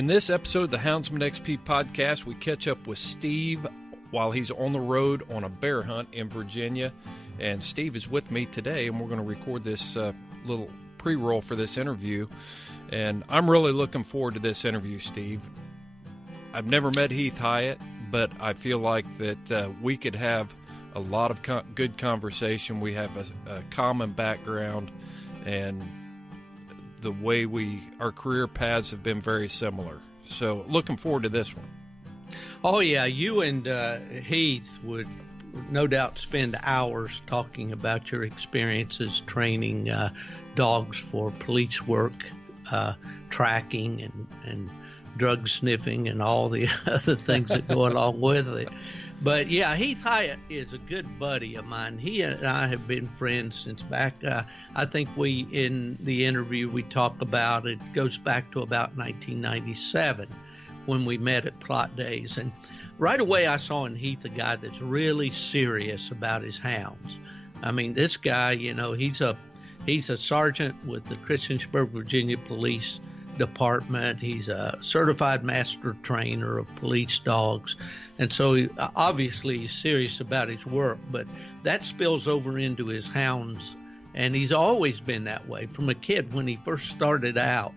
In this episode of the Houndsman XP podcast, we catch up with Steve while he's on the road on a bear hunt in Virginia. And Steve is with me today, and we're going to record this little pre-roll for this interview. And I'm really looking forward to this interview, Steve. I've never met Heath Hyatt, but I feel like that we could have a lot of good conversation. We have a common background, and the way our career paths have been very similar. So looking forward to this one. Oh, yeah. You and Heath would no doubt spend hours talking about your experiences training dogs for police work, tracking, and drug sniffing, and all the other things that go along with it. But, yeah, Heath Hyatt is a good buddy of mine. He and I have been friends since back, I think in the interview we talk about, it goes back to about 1997 when we met at Plot Days. And right away I saw in Heath a guy that's really serious about his hounds. I mean, this guy, he's a sergeant with the Christiansburg, Virginia Police Department. He's a certified master trainer of police dogs. And so obviously he's serious about his work, but that spills over into his hounds. And he's always been that way from a kid. When he first started out,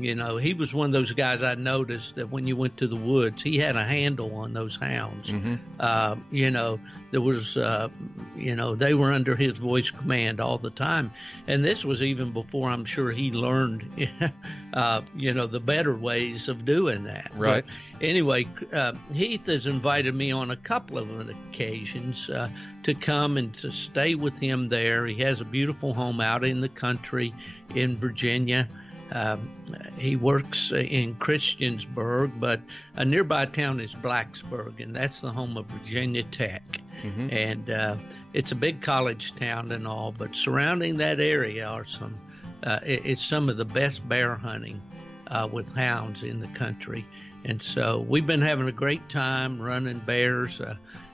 he was one of those guys I noticed that when you went to the woods, he had a handle on those hounds. Mm-hmm. There was, they were under his voice command all the time. And this was even before I'm sure he learned, the better ways of doing that. Right. But anyway, Heath has invited me on a couple of occasions to come and to stay with him there. He has a beautiful home out in the country in Virginia. He works in Christiansburg, but a nearby town is Blacksburg, and that's the home of Virginia Tech. Mm-hmm. And it's a big college town and all, but surrounding that area are it's some of the best bear hunting with hounds in the country. And so we've been having a great time running bears.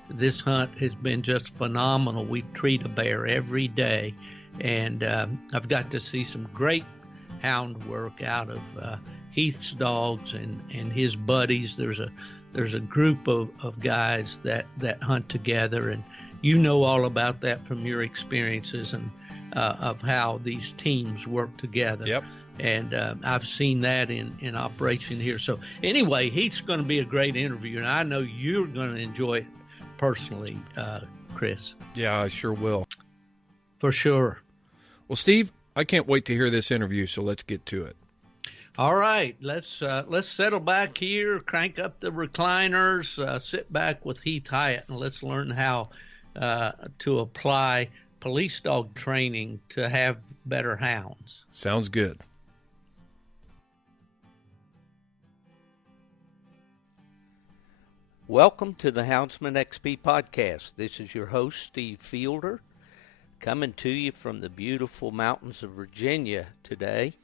This hunt has been just phenomenal. We treat a bear every day, and I've got to see some great hound work out of Heath's dogs and his buddies. There's a group of guys that hunt together, and all about that from your experiences and of how these teams work together. Yep. And I've seen that in operation here. So anyway, Heath's going to be a great interview, and I know you're going to enjoy it personally, Chris. Yeah, I sure will. For sure. Well, Steve, I can't wait to hear this interview, so let's get to it. All right, let's settle back here, crank up the recliners, sit back with Heath Hyatt, and let's learn how to apply police dog training to have better hounds. Sounds good. Welcome to the Houndsman XP podcast. This is your host, Steve Fielder, coming to you from the beautiful mountains of Virginia today,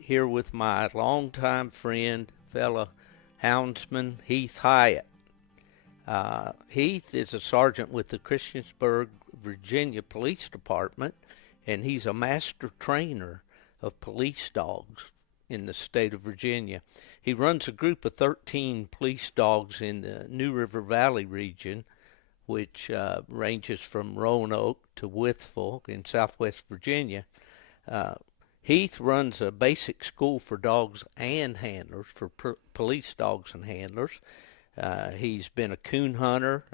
here with my longtime friend, fellow houndsman, Heath Hyatt. Heath is a sergeant with the Christiansburg, Virginia Police Department, and he's a master trainer of police dogs in the state of Virginia. He runs a group of 13 police dogs in the New River Valley region, which ranges from Roanoke to Wytheville in southwest Virginia. Heath runs a basic school for dogs and handlers, for police dogs and handlers. He's been a coon hunter,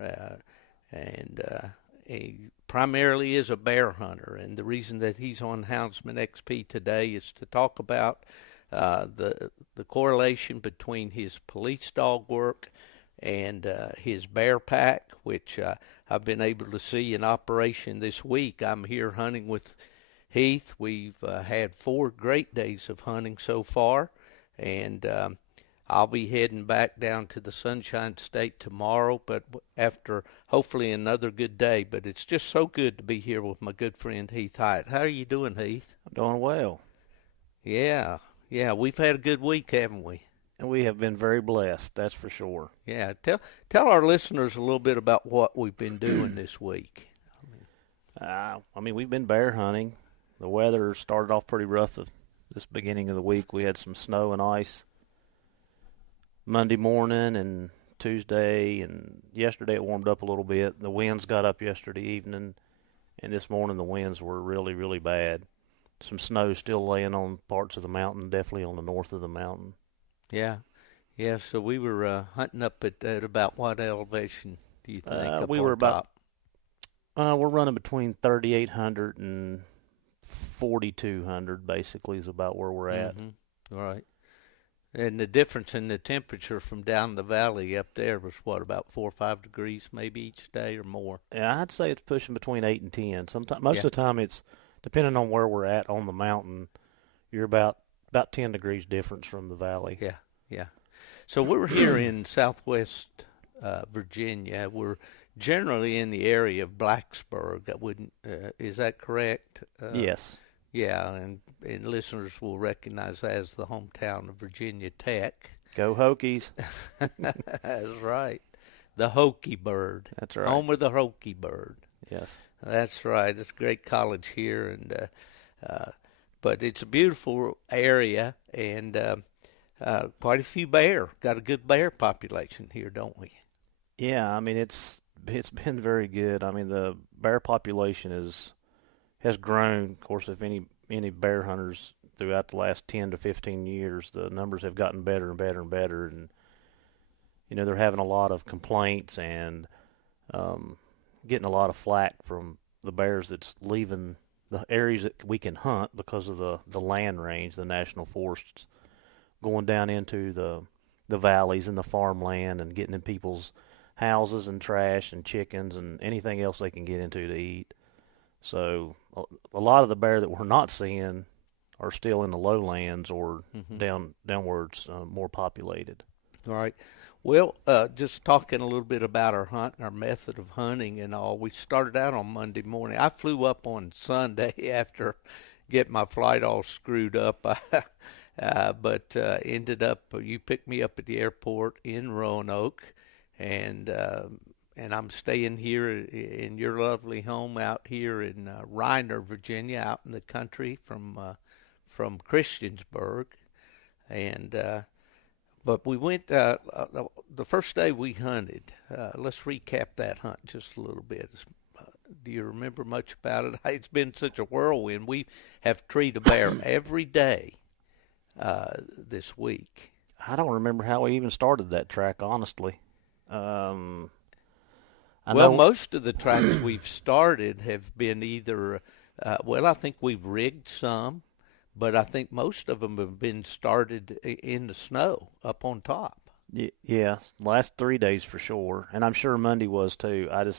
and he primarily is a bear hunter. And the reason that he's on Houndsman XP today is to talk about the correlation between his police dog work and his bear pack, which I've been able to see in operation this week. I'm here hunting with Heath. We've had 4 great days of hunting so far, and I'll be heading back down to the Sunshine State tomorrow, but after hopefully another good day. But it's just so good to be here with my good friend Heath Hyatt. How are you doing, Heath? I'm doing well. Yeah, we've had a good week, haven't we? And we have been very blessed, that's for sure. Yeah, tell our listeners a little bit about what we've been doing this week. We've been bear hunting. The weather started off pretty rough this beginning of the week. We had some snow and ice Monday morning and Tuesday, and yesterday it warmed up a little bit. The winds got up yesterday evening, and this morning the winds were really, really bad. Some snow still laying on parts of the mountain, definitely on the north of the mountain. Yeah. Yeah, so we were hunting up at about what elevation do you think? We were about, we're running between 3,800 and 4,200, basically, is about where we're at. Mm-hmm. Right. And the difference in the temperature from down the valley up there was what, about 4 or 5 degrees maybe each day or more? Yeah, I'd say it's pushing between 8 and 10. Most of the time it's, depending on where we're at on the mountain, you're about 10 degrees difference from the valley. Yeah, yeah. So we're here in southwest Virginia. We're generally in the area of Blacksburg. Is that correct? Yes. Yeah, and listeners will recognize that as the hometown of Virginia Tech. Go Hokies. That's right. The Hokie Bird. That's right. Home of the Hokie Bird. Yes. That's right. It's a great college here, and but it's a beautiful area, and quite a few bear. Got a good bear population here, don't we? Yeah, I mean it's been very good. I mean the bear population has grown. Of course, if any bear hunters throughout the last 10 to 15 years, the numbers have gotten better and better and better, and they're having a lot of complaints and getting a lot of flack from the bears that's leaving the areas that we can hunt because of the land range, the national forests, going down into the valleys and the farmland and getting in people's houses and trash and chickens and anything else they can get into to eat. So a lot of the bear that we're not seeing are still in the lowlands or downwards, more populated. All right. Well, just talking a little bit about our hunt and our method of hunting and all, we started out on Monday morning. I flew up on Sunday after getting my flight all screwed up, but ended up, you picked me up at the airport in Roanoke, and I'm staying here in your lovely home out here in Reiner, Virginia, out in the country from Christiansburg, and but we went the first day we hunted. Let's recap that hunt just a little bit. Do you remember much about it? It's been such a whirlwind. We have treated a bear every day this week. I don't remember how we even started that track, honestly. Most of the tracks we've started have been either, I think we've rigged some, but I think most of them have been started in the snow up on top. Yeah, last 3 days for sure, and I'm sure Monday was too. I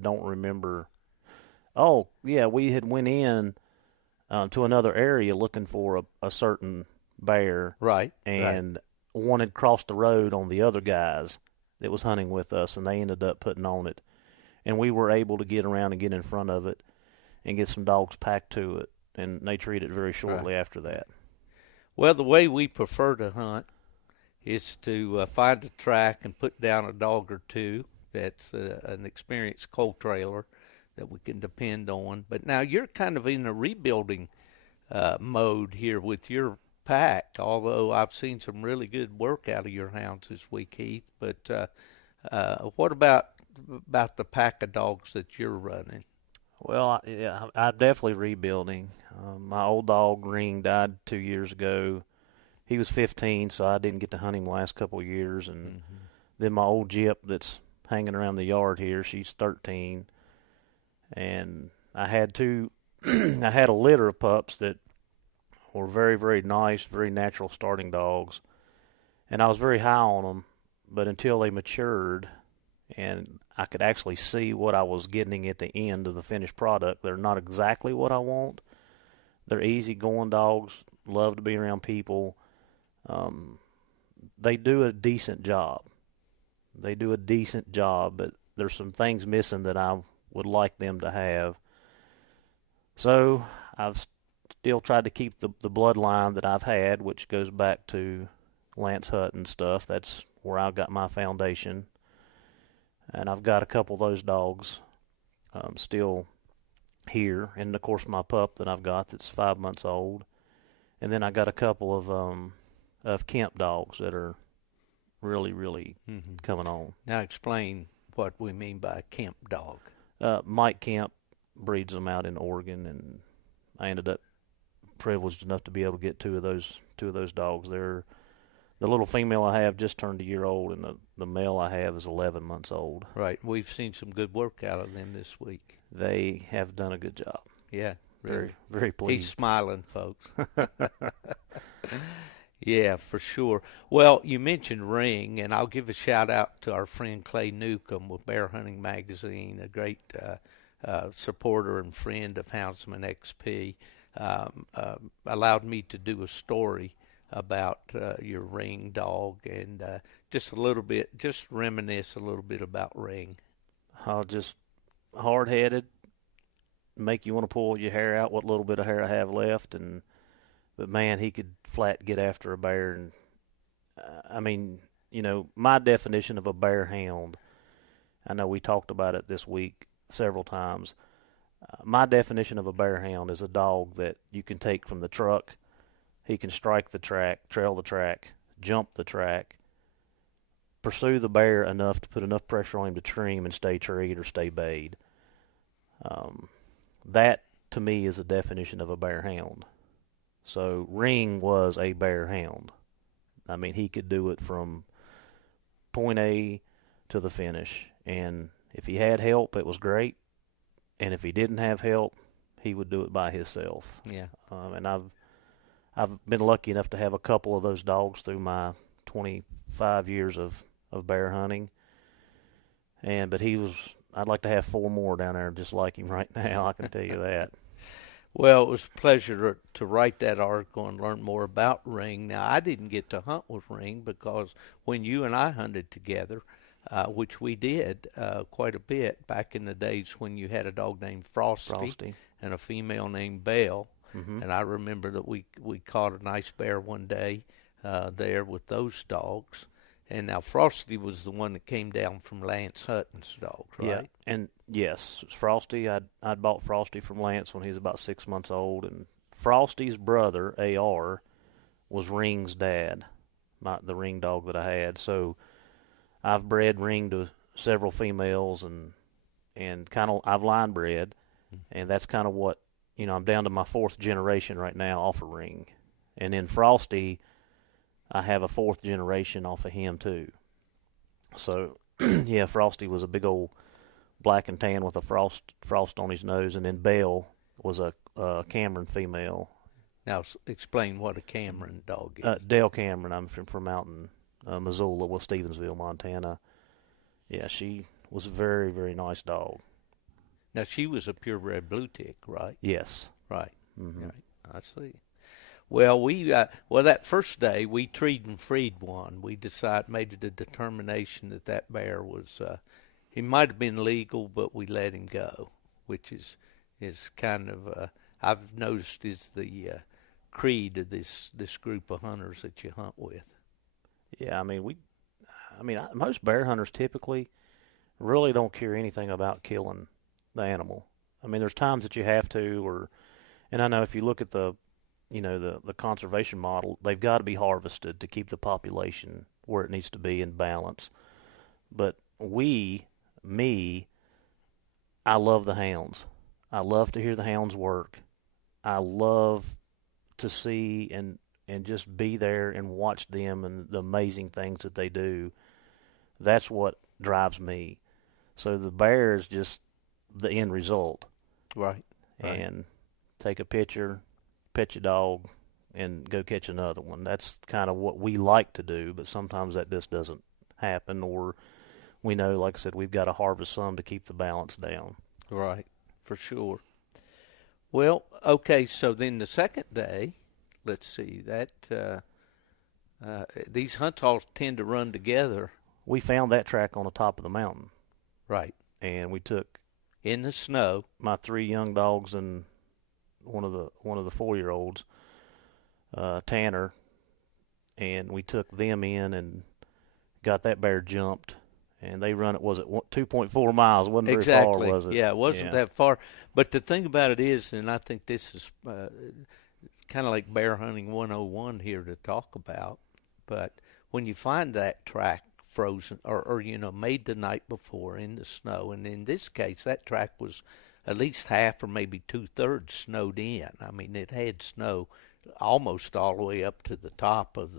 don't remember. Oh, yeah, we had went in to another area looking for a certain bear. Right. And one had crossed the road on the other guys that was hunting with us, and they ended up putting on it. And we were able to get around and get in front of it and get some dogs packed to it, and they treated it very shortly after that. Well, the way we prefer to hunt is to find a track and put down a dog or two that's an experienced cold trailer that we can depend on. But now you're kind of in a rebuilding mode here with your pack, although I've seen some really good work out of your hounds this week, Heath. But what about the pack of dogs that you're running? Well, I'm definitely rebuilding. My old dog, Ring, died 2 years ago. He was 15, so I didn't get to hunt him the last couple of years. And then my old Gyp that's hanging around the yard here, she's 13. And I had I had a litter of pups that were very, very nice, very natural starting dogs. And I was very high on them, but until they matured and I could actually see what I was getting at the end of the finished product, they're not exactly what I want. They're easy-going dogs, love to be around people. They do a decent job. But there's some things missing that I would like them to have. So I've still tried to keep the bloodline that I've had, which goes back to Lance Hutt and stuff. That's where I got my foundation. And I've got a couple of those dogs still here. And, of course, my pup that I've got that's 5 months old. And then I got a couple of Kemp dogs that are really coming on. Now explain what we mean by a camp dog. Mike Kemp breeds them out in Oregon, and I ended up privileged enough to be able to get two of those dogs. The little female I have just turned a year old, and the male I have is 11 months old. Right. We've seen some good work out of them this week. They have done a good job. Yeah. Really. Very, very pleased. He's smiling, folks. Yeah, for sure. Well, you mentioned Ring, and I'll give a shout-out to our friend Clay Newcomb with Bear Hunting Magazine, a great supporter and friend of Houndsman XP. Allowed me to do a story about your Ring dog, and just reminisce a little bit about Ring. Just hard-headed, make you want to pull your hair out, what little bit of hair I have left, but man, he could flat get after a bear. And I mean, my definition of a bear hound, I know we talked about it this week several times. My definition of a bear hound is a dog that you can take from the truck. He can strike the track, trail the track, jump the track, pursue the bear enough to put enough pressure on him to tree him and stay treed or stay bayed. That, to me, is a definition of a bear hound. So Ring was a bear hound. I mean, he could do it from point A to the finish. And if he had help, it was great. And if he didn't have help, he would do it by himself. Yeah. And I've been lucky enough to have a couple of those dogs through my 25 years of bear hunting. But I'd like to have 4 more down there just like him right now, I can tell you that. Well, it was a pleasure to write that article and learn more about Ring. Now, I didn't get to hunt with Ring because when you and I hunted together, which we did quite a bit back in the days when you had a dog named Frosty. And a female named Belle. Mm-hmm. And I remember that we caught a nice bear one day there with those dogs. And now Frosty was the one that came down from Lance Hutton's dogs, right? Yeah, and yes, Frosty. I'd bought Frosty from Lance when he was about 6 months old, and Frosty's brother AR was Ring's dad, not the Ring dog that I had. So I've bred Ring to several females, and kind of I've line bred, and that's kind of what I'm down to my 4th generation right now off of Ring, and then Frosty, I have a 4th generation off of him too. So, yeah, Frosty was a big old black and tan with a frost on his nose, and then Belle was a Cameron female. Now, explain what a Cameron dog is. Dale Cameron. I'm from out in Missoula, Stevensville, Montana. Yeah, she was a very, very nice dog. Now, she was a purebred blue tick, right? Yes. Right. Mm-hmm. Right. I see. Well, that first day we treed and freed one. We made the determination that bear was, he might have been legal, but we let him go, which is kind of I've noticed is the creed of this group of hunters that you hunt with. Yeah, most bear hunters typically really don't care anything about killing the animal. I mean, there's times that you have to, and I know if you look at the conservation model, they've got to be harvested to keep the population where it needs to be in balance. But I love the hounds. I love to hear the hounds work. I love to see and just be there and watch them and the amazing things that they do. That's what drives me. So the bear is just the end result. Right. And take a picture, pet your dog, and go catch another one. That's kind of what we like to do, but sometimes that just doesn't happen, or we know, like I said, we've got to harvest some to keep the balance down. Right, for sure. Well, okay, so then the second day, let's see, these hunts all tend to run together. We found that track on the top of the mountain. Right. And we took in the snow my 3 young dogs and one of the 4-year-olds, Tanner, and we took them in and got that bear jumped. And they run it, was it 2.4 miles? Wasn't very far, was it? Yeah, it wasn't that far. But the thing about it is, and I think this is kind of like bear hunting 101 here to talk about, But when you find that track frozen or made the night before in the snow, and in this case that track was at least half or maybe 2/3 snowed in. I mean, it had snow almost all the way up to the top of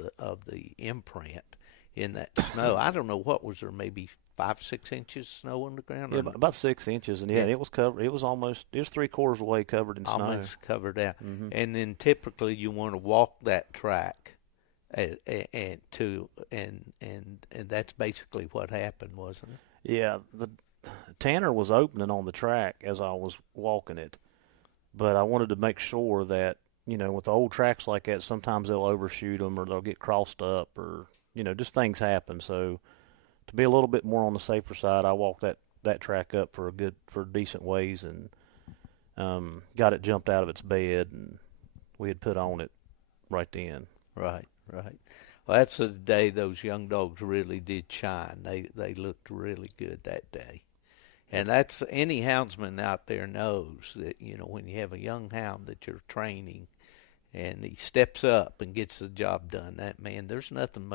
the imprint in that snow. I don't know, what was there, maybe 5-6 inches of snow on the ground? Yeah, about 6 inches, and it was covered. It was 3/4 of the way covered in snow. Almost covered out. Mm-hmm. And then typically you want to walk that track, and that's basically what happened, wasn't it? Yeah, the Tanner was opening on the track as I was walking it, but I wanted to make sure that, with old tracks like that, sometimes they'll overshoot them or they'll get crossed up or, just things happen. So to be a little bit more on the safer side, I walked that track up for decent ways and got it jumped out of its bed, and we had put on it right then. Right. Well, that's the day those young dogs really did shine. They looked really good that day. And that's, any houndsman out there knows that, when you have a young hound that you're training and he steps up and gets the job done, there's nothing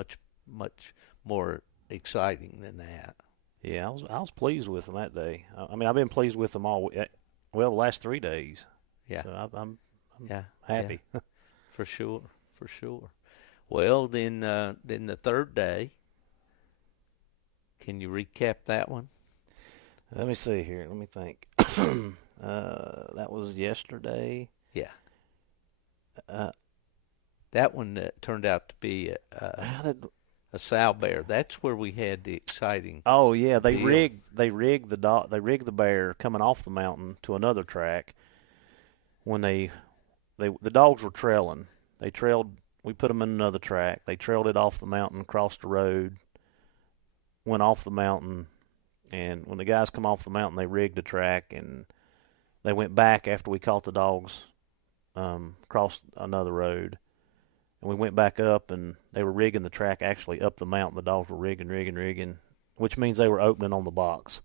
much more exciting than that. Yeah, I was pleased with him that day. I mean, I've been pleased with him the last 3 days. Yeah. So I'm happy. Yeah. For sure. Well, then the third day, can you recap that one? Let me see here. Let me think. That was yesterday. Yeah. That one turned out to be a sow bear. That's where we had the exciting. Oh yeah, they deal. rigged the bear coming off the mountain to another track. When the dogs were trailing, they trailed. We put them in another track. They trailed it off the mountain, crossed the road, went off the mountain. And when the guys come off the mountain, they rigged the track, and they went back after we caught the dogs, crossed another road. And we went back up, and they were rigging the track actually up the mountain. The dogs were rigging, which means they were opening on the box.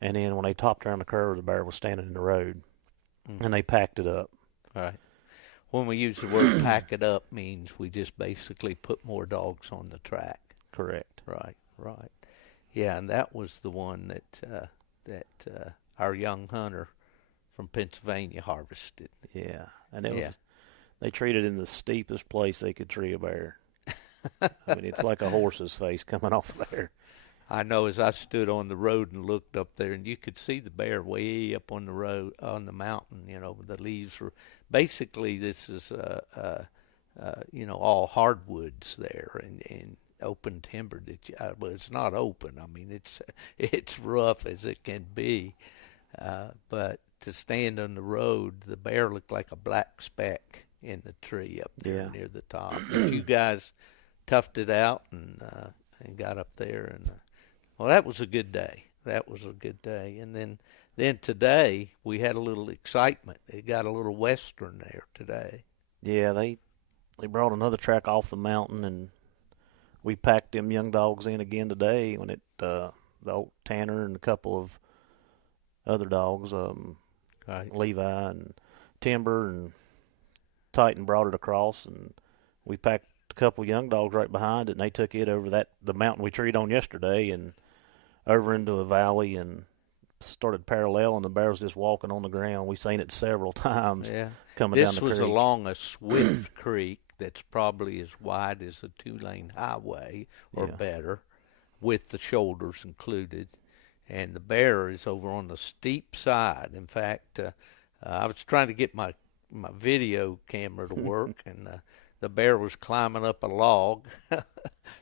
And then when they topped around the curve, the bear was standing in the road, and they packed it up. All right. When we use the word pack it up, means we just basically put more dogs on the track. Correct. Right. Yeah, and that was the one that our young hunter from Pennsylvania harvested. Yeah, and they treated it in the steepest place they could tree a bear. I mean, it's like a horse's face coming off there. I know, as I stood on the road and looked up there, and you could see the bear way up on the road, on the mountain. The leaves were basically, this is all hardwoods there and open timber. Well, it's not open. I mean, it's rough as it can be. But to stand on the road, the bear looked like a black speck in the tree up there near the top. But you guys toughed it out and got up there, and well, that was a good day. And then today we had a little excitement. It got a little western there today. Yeah, they brought another track off the mountain, and we packed them young dogs in again today. When the old Tanner and a couple of other dogs, Right. Levi and Timber and Titan, brought it across, and we packed a couple of young dogs right behind it, and they took it over the mountain we treed on yesterday and over into a valley and started parallel, and the bear was just walking on the ground. We've seen it several times coming down the creek. This was along a swift creek that's probably as wide as a 2-lane highway or better, with the shoulders included. And the bear is over on the steep side. In fact, I was trying to get my video camera to work, and the bear was climbing up a log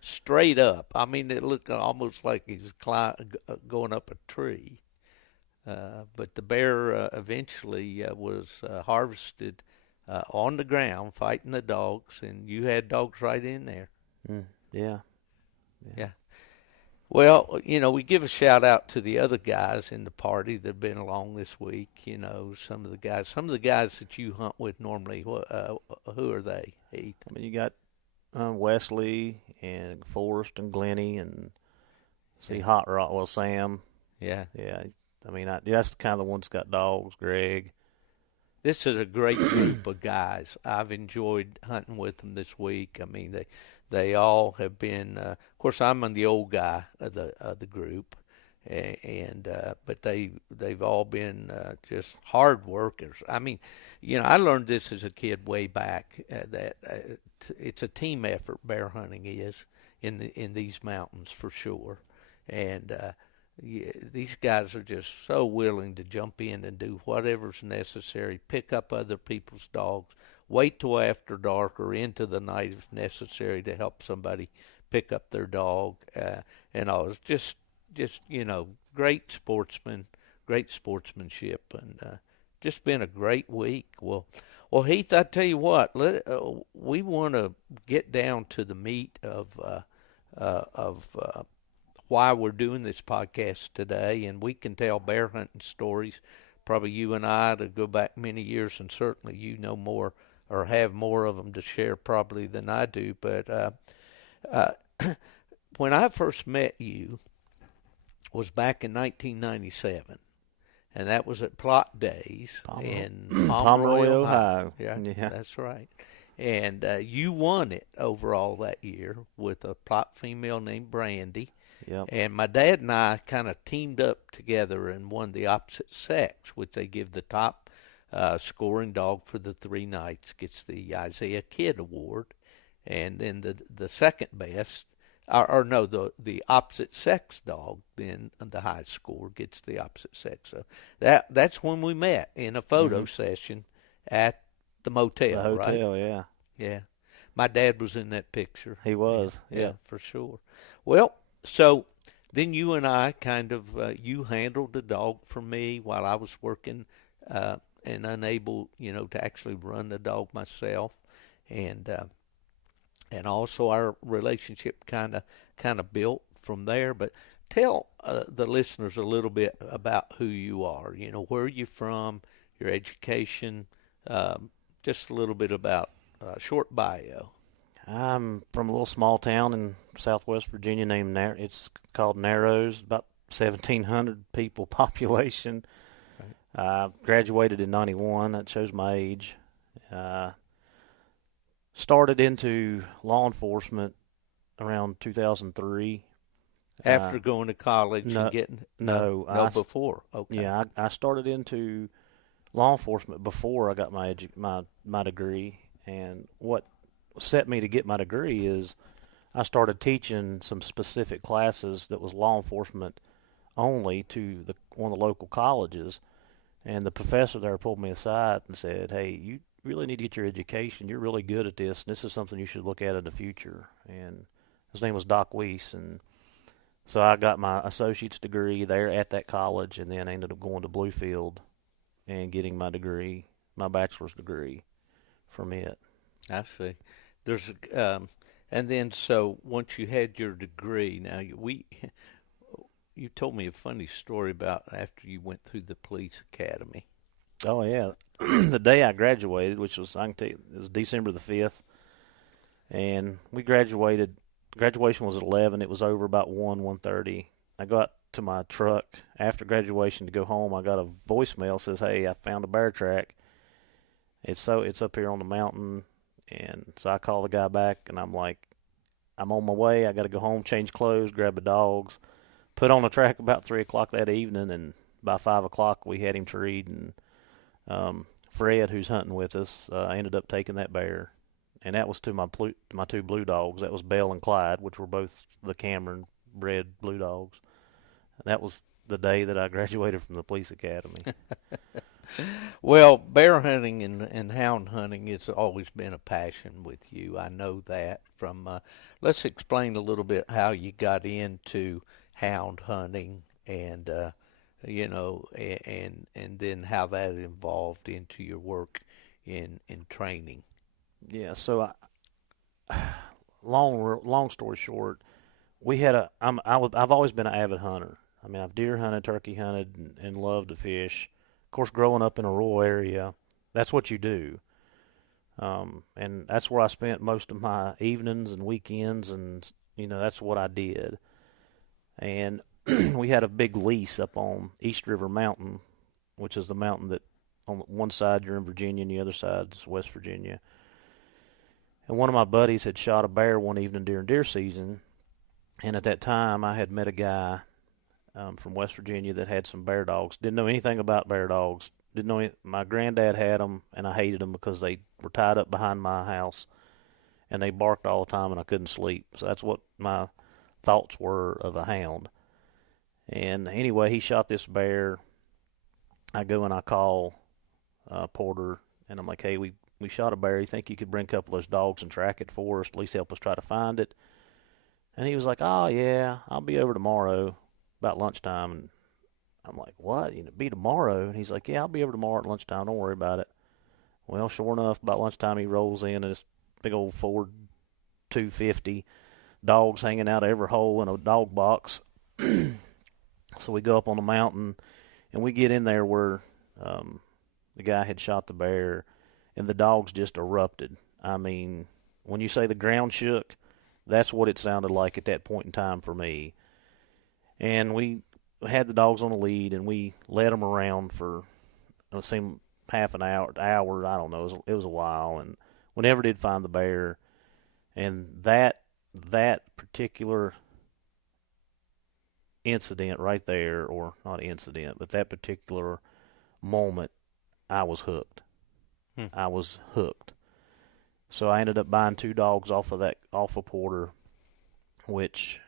straight up. I mean, it looked almost like he was going up a tree. But the bear eventually was harvested on the ground, fighting the dogs, and you had dogs right in there. Yeah. Well, we give a shout out to the other guys in the party that have been along this week. Some of the guys that you hunt with normally. Who are they, Heath? I mean, you got Wesley and Forrest and Glennie and Hot Rod. Well, Sam. Yeah. I mean, that's kind of the ones that got dogs. Greg. This is a great group of guys. I've enjoyed hunting with them this week. I mean, they all have been. Of course, I'm the old guy of the group, but they've all been just hard workers. I mean, I learned this as a kid way back that it's a team effort. Bear hunting is in these mountains for sure, and these guys are just so willing to jump in and do whatever's necessary, pick up other people's dogs, wait till after dark or into the night if necessary to help somebody pick up their dog, and all. It's just great sportsmen, great sportsmanship, and just been a great week. Well, Heath, I tell you what, we want to get down to the meat of why we're doing this podcast today, and we can tell bear hunting stories. Probably you and I to go back many years, and certainly you know more or have more of them to share probably than I do. But when I first met you was back in 1997, and that was at Plot Days in Pomeroy, Ohio. Yeah, that's right. And you won it overall that year with a Plot female named Brandy. Yep. And my dad and I kind of teamed up together and won the opposite sex, which they give the top scoring dog for the 3 nights gets the Isaiah Kidd Award, and then the second best, the opposite sex dog, then the highest score gets the opposite sex. So that's when we met in a photo session at the motel. The hotel, right? Yeah. Yeah. My dad was in that picture. He was, yeah, for sure. Well, so then you and I kind of, you handled the dog for me while I was working and unable, to actually run the dog myself. And also our relationship kind of built from there. But tell the listeners a little bit about who you are, where you're from, your education, just a little bit about short bio. I'm from a little small town in southwest Virginia named it's called Narrows, about 1,700 people population. Right. Graduated in 91. That shows my age. Started into law enforcement around 2003. After going to college and getting before. Okay. Yeah, I started into law enforcement before I got my degree, and what set me to get my degree is I started teaching some specific classes that was law enforcement only to one of the local colleges, and the professor there pulled me aside and said, "Hey, you really need to get your education. You're really good at this, and this is something you should look at in the future." And his name was Doc Weiss, and so I got my associate's degree there at that college, and then I ended up going to Bluefield and getting my degree, my bachelor's degree from it. I see. There's and then so once you had your degree, now you told me a funny story about after you went through the police academy. Oh yeah, the day I graduated, which was it was December the 5th, and we graduated. Graduation was at 11. It was over about 1:30. I got to my truck after graduation to go home. I got a voicemail says, "Hey, I found a bear track. It's up here on the mountain." And so I called the guy back, and I'm like, "I'm on my way. I got to go home, change clothes, grab the dogs." Put on the track about 3 o'clock that evening, and by 5 o'clock we had him treed. And Fred, who's hunting with us, ended up taking that bear, and that was to my 2 blue dogs. That was Belle and Clyde, which were both the Cameron bred blue dogs. And that was the day that I graduated from the police academy. Well, bear hunting and hound hunting has always been a passion with you. I know that from. Let's explain a little bit how you got into hound hunting, and and then how that evolved into your work in training. Yeah. So, long story short, I've always been an avid hunter. I mean, I've deer hunted, turkey hunted, and loved to fish. Of course, growing up in a rural area, that's what you do. And that's where I spent most of my evenings and weekends, and, that's what I did. And we had a big lease up on East River Mountain, which is the mountain that on one side you're in Virginia and the other side's West Virginia. And one of my buddies had shot a bear one evening during deer season, and at that time I had met a guy from West Virginia that had some bear dogs. Didn't know anything about bear dogs. Didn't know my granddad had them, and I hated them because they were tied up behind my house, and they barked all the time, and I couldn't sleep. So that's what my thoughts were of a hound. And anyway, he shot this bear. I go and I call Porter, and I'm like, hey, we shot a bear. You think you could bring a couple of those dogs and track it for us, at least help us try to find it? And he was like, oh, yeah, I'll be over tomorrow about lunchtime. And I'm like, what? It'd be tomorrow? And he's like, yeah, I'll be over tomorrow at lunchtime. Don't worry about it. Well, sure enough, about lunchtime he rolls in this big old Ford 250, dogs hanging out of every hole in a dog box. So we go up on the mountain, and we get in there where the guy had shot the bear, and the dogs just erupted. I mean, when you say the ground shook, that's what it sounded like at that point in time for me. And we had the dogs on the lead, and we led them around for, it seemed half an hour, I don't know, it was a while, and we never did find the bear. And that particular incident right there, or not incident, but that particular moment, I was hooked. I was hooked. So I ended up buying 2 dogs off of Porter, which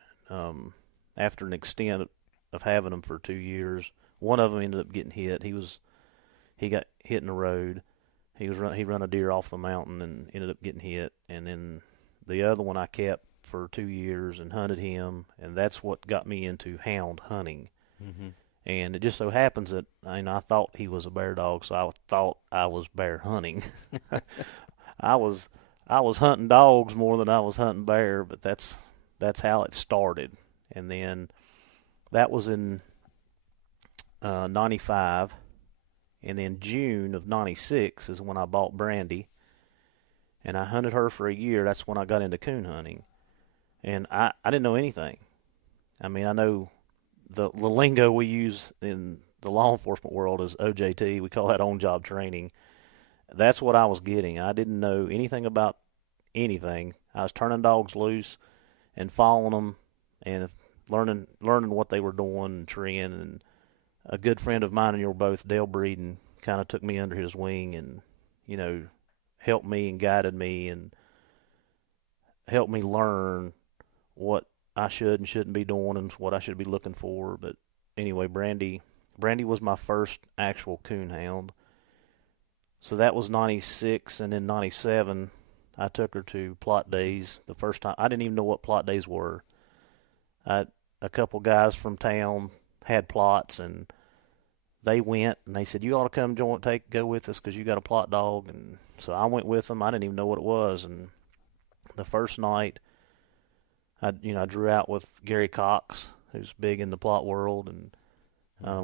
after an extent of having them for 2 years, one of them ended up getting hit. He got hit in the road. He run a deer off the mountain and ended up getting hit. And then the other one I kept for 2 years and hunted him, and that's what got me into hound hunting. Mm-hmm. And it just so happens that I thought he was a bear dog, so I thought I was bear hunting. I was hunting dogs more than I was hunting bear, but that's how it started. And then that was in 95, and then June of 96 is when I bought Brandy, and I hunted her for a year. That's when I got into coon hunting. And I didn't know anything. I mean, I know the lingo we use in the law enforcement world is OJT. We call that on-job training. That's what I was getting. I didn't know anything about anything. I was turning dogs loose and following them and learning what they were doing and treeing. And a good friend of mine, and you were both, Dale Breeden, kind of took me under his wing and, helped me and guided me and helped me learn what I should and shouldn't be doing and what I should be looking for. But anyway, Brandy was my first actual coon hound. So that was 96, and then 97, I took her to plot days the first time. I didn't even know what plot days were. A couple guys from town had plots, and they went, and they said, you ought to come go with us because you got a plot dog. And so I went with them. I didn't even know what it was. And the first night, I drew out with Gary Cox, who's big in the plot world, and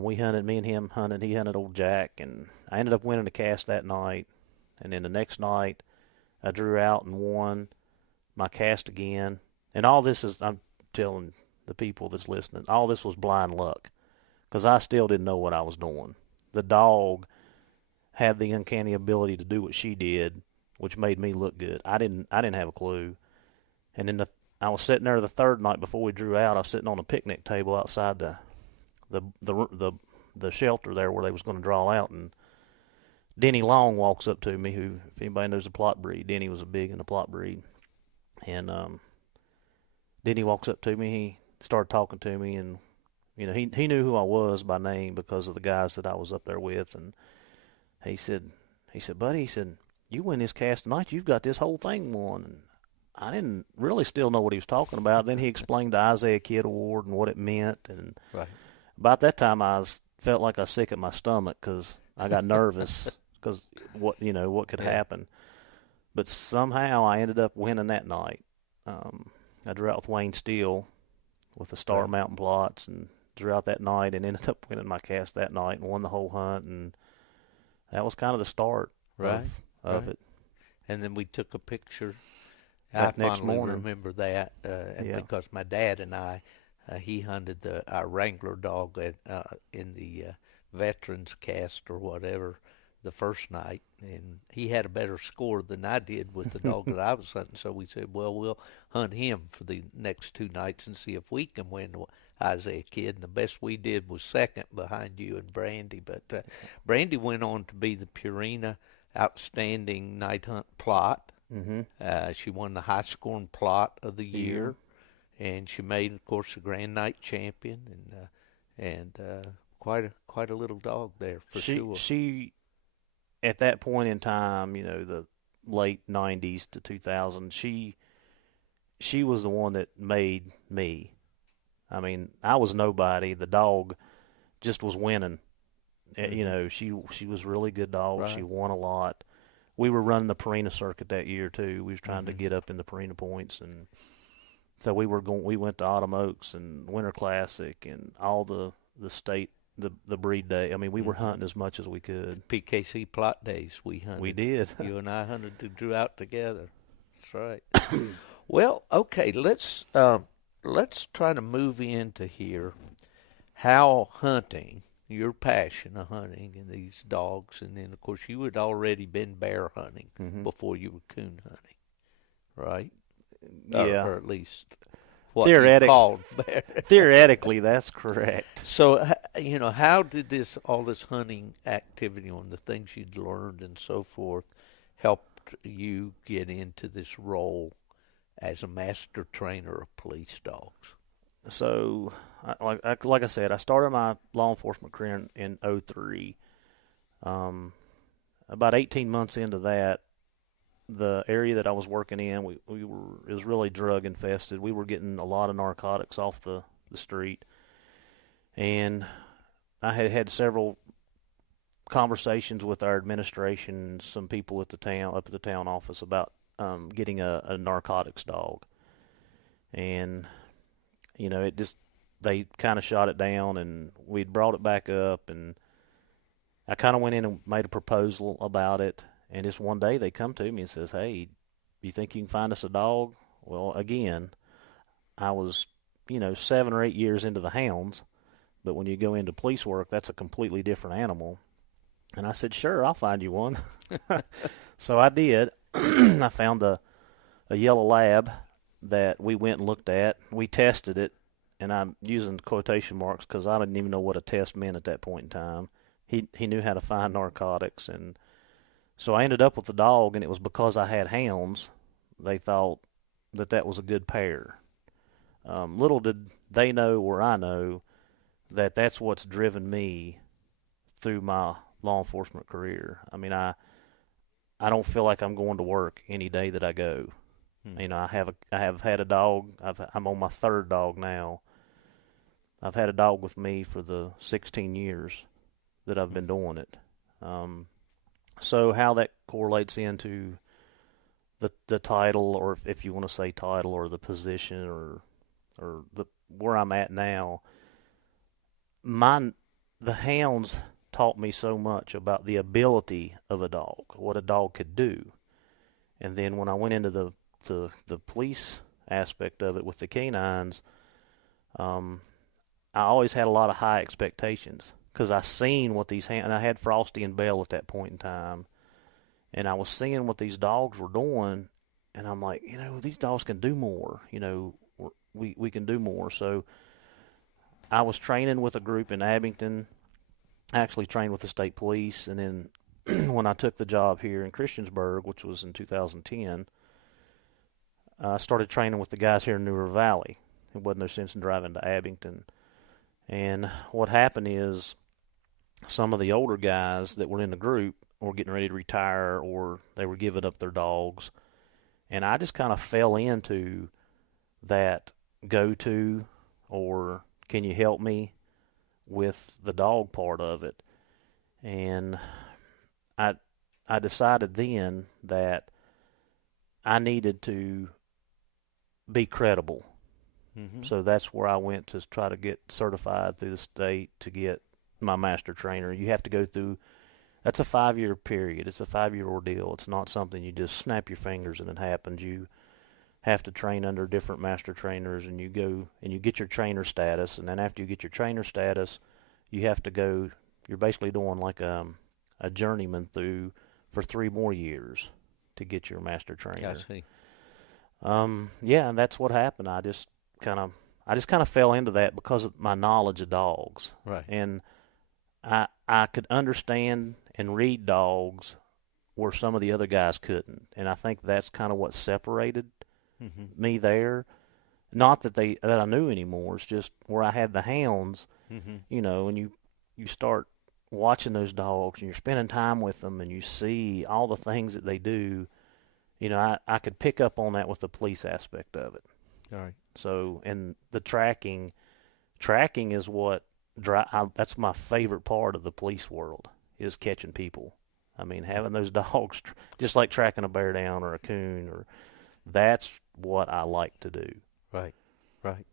me and him hunted. He hunted old Jack, and I ended up winning a cast that night. And then the next night, I drew out and won my cast again. And all this is, I'm telling the people that's listening, all this was blind luck, because I still didn't know what I was doing. The dog had the uncanny ability to do what she did, which made me look good. I didn't have a clue. And then I was sitting there the third night before we drew out. I was sitting on a picnic table outside the shelter there where they was going to draw out, and Denny Long walks up to me, who, if anybody knows the plot breed, Denny was big in the plot breed. And Denny walks up to me. He started talking to me, and he knew who I was by name because of the guys that I was up there with. And he said, buddy, he said, you win this cast tonight, you've got this whole thing won. And I didn't really still know what he was talking about. Then he explained the Isaiah Kidd Award and what it meant. And right. About that time, I felt like I was sick at my stomach because I got nervous because what could happen. But somehow I ended up winning that night. I drew out with Wayne Steele with the Star Mountain plots, and drew out that night and ended up winning my cast that night and won the whole hunt. And that was kind of the start of it. And then we took a picture. I next morning remember that because my dad and I, he hunted our Wrangler dog in the veterans cast or whatever the first night, and he had a better score than I did with the dog that I was hunting. So we said, well, we'll hunt him for the next 2 nights and see if we can win the Isaiah Kid. And the best we did was second behind you and Brandy. But Brandy went on to be the Purina Outstanding Night Hunt Plot. Mm-hmm. She won the high scoring plot of the year, and she made, of course, the Grand Night champion, and quite a little dog there for sure. She, at that point in time, the late 90s to 2000, she was the one that made me. I mean, I was nobody. The dog just was winning. Mm-hmm. She was a really good dog. Right. She won a lot. We were running the Purina circuit that year too. We was trying to get up in the Purina points, and so we went to Autumn Oaks and Winter Classic and all the state the breed day. I mean, we were hunting as much as we could. PKC plot days we hunted. We did. You and I hunted the drought together. That's right. Well, okay, let's try to move into here how hunting, your passion of hunting and these dogs, and then of course you had already been bear hunting before you were coon hunting, right? Yeah, or at least what you called bear. Theoretically, that's correct. So how did all this hunting activity on the things you'd learned and so forth helped you get into this role as a master trainer of police dogs? So, like I said, I started my law enforcement career in 2003. About 18 months into that, the area that I was working in, it was really drug infested. We were getting a lot of narcotics off the street, and I had several conversations with our administration and some people up at the town office about getting a narcotics dog, and they kind of shot it down, and we'd brought it back up, and I kind of went in and made a proposal about it, and just one day they come to me and says, hey, you think you can find us a dog? Well, again, I was, 7 or 8 years into the Hounds, but when you go into police work, that's a completely different animal. And I said, sure, I'll find you one. So I did. I found a yellow lab that we went and looked at. We tested it, and I'm using quotation marks because I didn't even know what a test meant at that point in time. He knew how to find narcotics, and so I ended up with the dog, and it was because I had hounds. They thought that was a good pair. Little did they know, or I know, that that's what's driven me through my law enforcement career. I mean, I don't feel like I'm going to work any day that I go. I have had a dog. I'm on my 3rd dog now. I've had a dog with me for the 16 years that I've been doing it. So how that correlates into the title, or if you want to say title, or the position, or where I'm at now, the Hounds taught me so much about the ability of a dog, what a dog could do. And then when I went into the police aspect of it with the canines, I always had a lot of high expectations because I seen what and I had Frosty and Belle at that point in time, and I was seeing what these dogs were doing, and I'm like, these dogs can do more. We can do more. So I was training with a group in Abington, actually trained with the state police, and then when I took the job here in Christiansburg, which was in 2010, I started training with the guys here in New River Valley. It wasn't no sense in driving to Abington. And what happened is some of the older guys that were in the group were getting ready to retire, or they were giving up their dogs. And I just kind of fell into that go-to, or can you help me with the dog part of it. And I decided then that I needed to be credible. Mm-hmm. So that's where I went to try to get certified through the state to get my master trainer. You have to go through, that's a 5-year period. It's a 5-year ordeal. It's not something you just snap your fingers and it happens. You have to train under different master trainers, and you go and you get your trainer status, and then after you get your trainer status, you have to go, you're basically doing like a a journeyman through for 3 more years to get your master trainer. I see. Yeah, and that's what happened. I just kind of fell into that because of my knowledge of dogs. Right. And I could understand and read dogs where some of the other guys couldn't. And I think that's kind of what separated me there. Not that I knew anymore. It's just where I had the hounds, you know, and you start watching those dogs and you're spending time with them and you see all the things that they do. You know, I could pick up on that with the police aspect of it. All right. So, and the tracking is what that's my favorite part of the police world, is catching people. I mean, having those dogs, just like tracking a bear down or a coon, that's what I like to do. Right, right.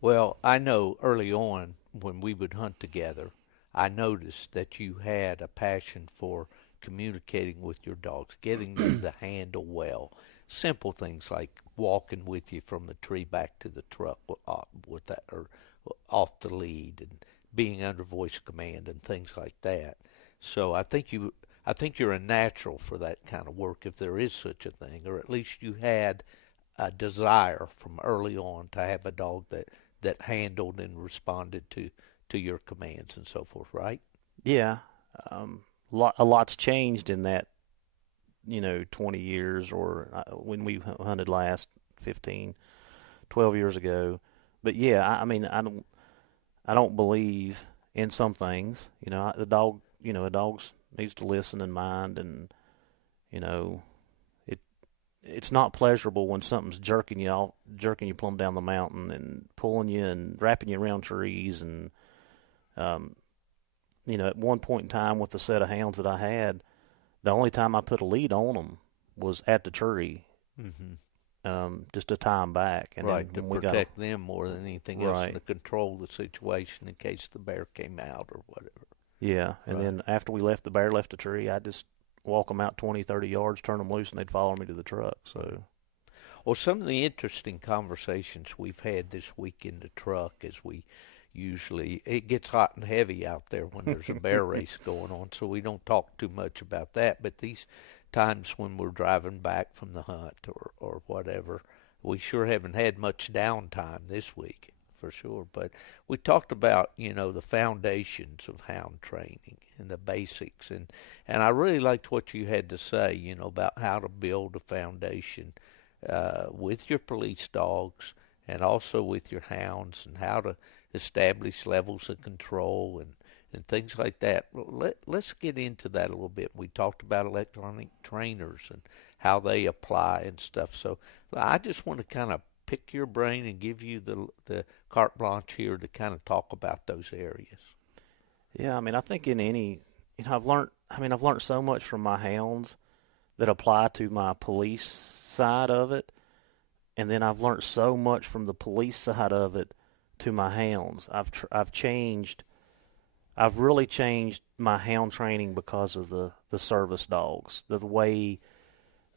Well, I know early on when we would hunt together, I noticed that you had a passion for communicating with your dogs, getting them to handle well. Simple things like walking with you from the tree back to the truck with that, or off the lead, and being under voice command and things like that. So I think you're a natural for that kind of work, if there is such a thing, or at least you had a desire from early on to have a dog that handled and responded to your commands and so forth, right? Yeah. A lot's changed in that, 20 years, or when we hunted last 12 years ago. But yeah, I don't believe in some things. A dog needs to listen and mind, and it's not pleasurable when something's jerking you plumb down the mountain and pulling you and wrapping you around trees. And at one point in time with the set of hounds that I had, the only time I put a lead on them was at the tree, just to tie them back. And right, then to protect them more than anything else, right, and to control the situation in case the bear came out or whatever. Yeah, and then after the bear left the tree, I just walk them out 20, 30 yards, turn them loose, and they'd follow me to the truck. So, well, some of the interesting conversations we've had this week in the truck is it gets hot and heavy out there when there's a bear race going on, so we don't talk too much about that. But these times when we're driving back from the hunt or whatever, we sure haven't had much downtime this week, for sure. But we talked about, the foundations of hound training and the basics. And I really liked what you had to say, about how to build a foundation with your police dogs and also with your hounds, and how to establish levels of control and things like that. Let's get into that a little bit. We talked about electronic trainers and how they apply and stuff. So I just want to kind of pick your brain and give you the carte blanche here to kind of talk about those areas. Yeah, I think in any, I've learned so much from my hounds that apply to my police side of it, and then I've learned so much from the police side of it to my hounds. I've really changed my hound training because of the service dogs, the way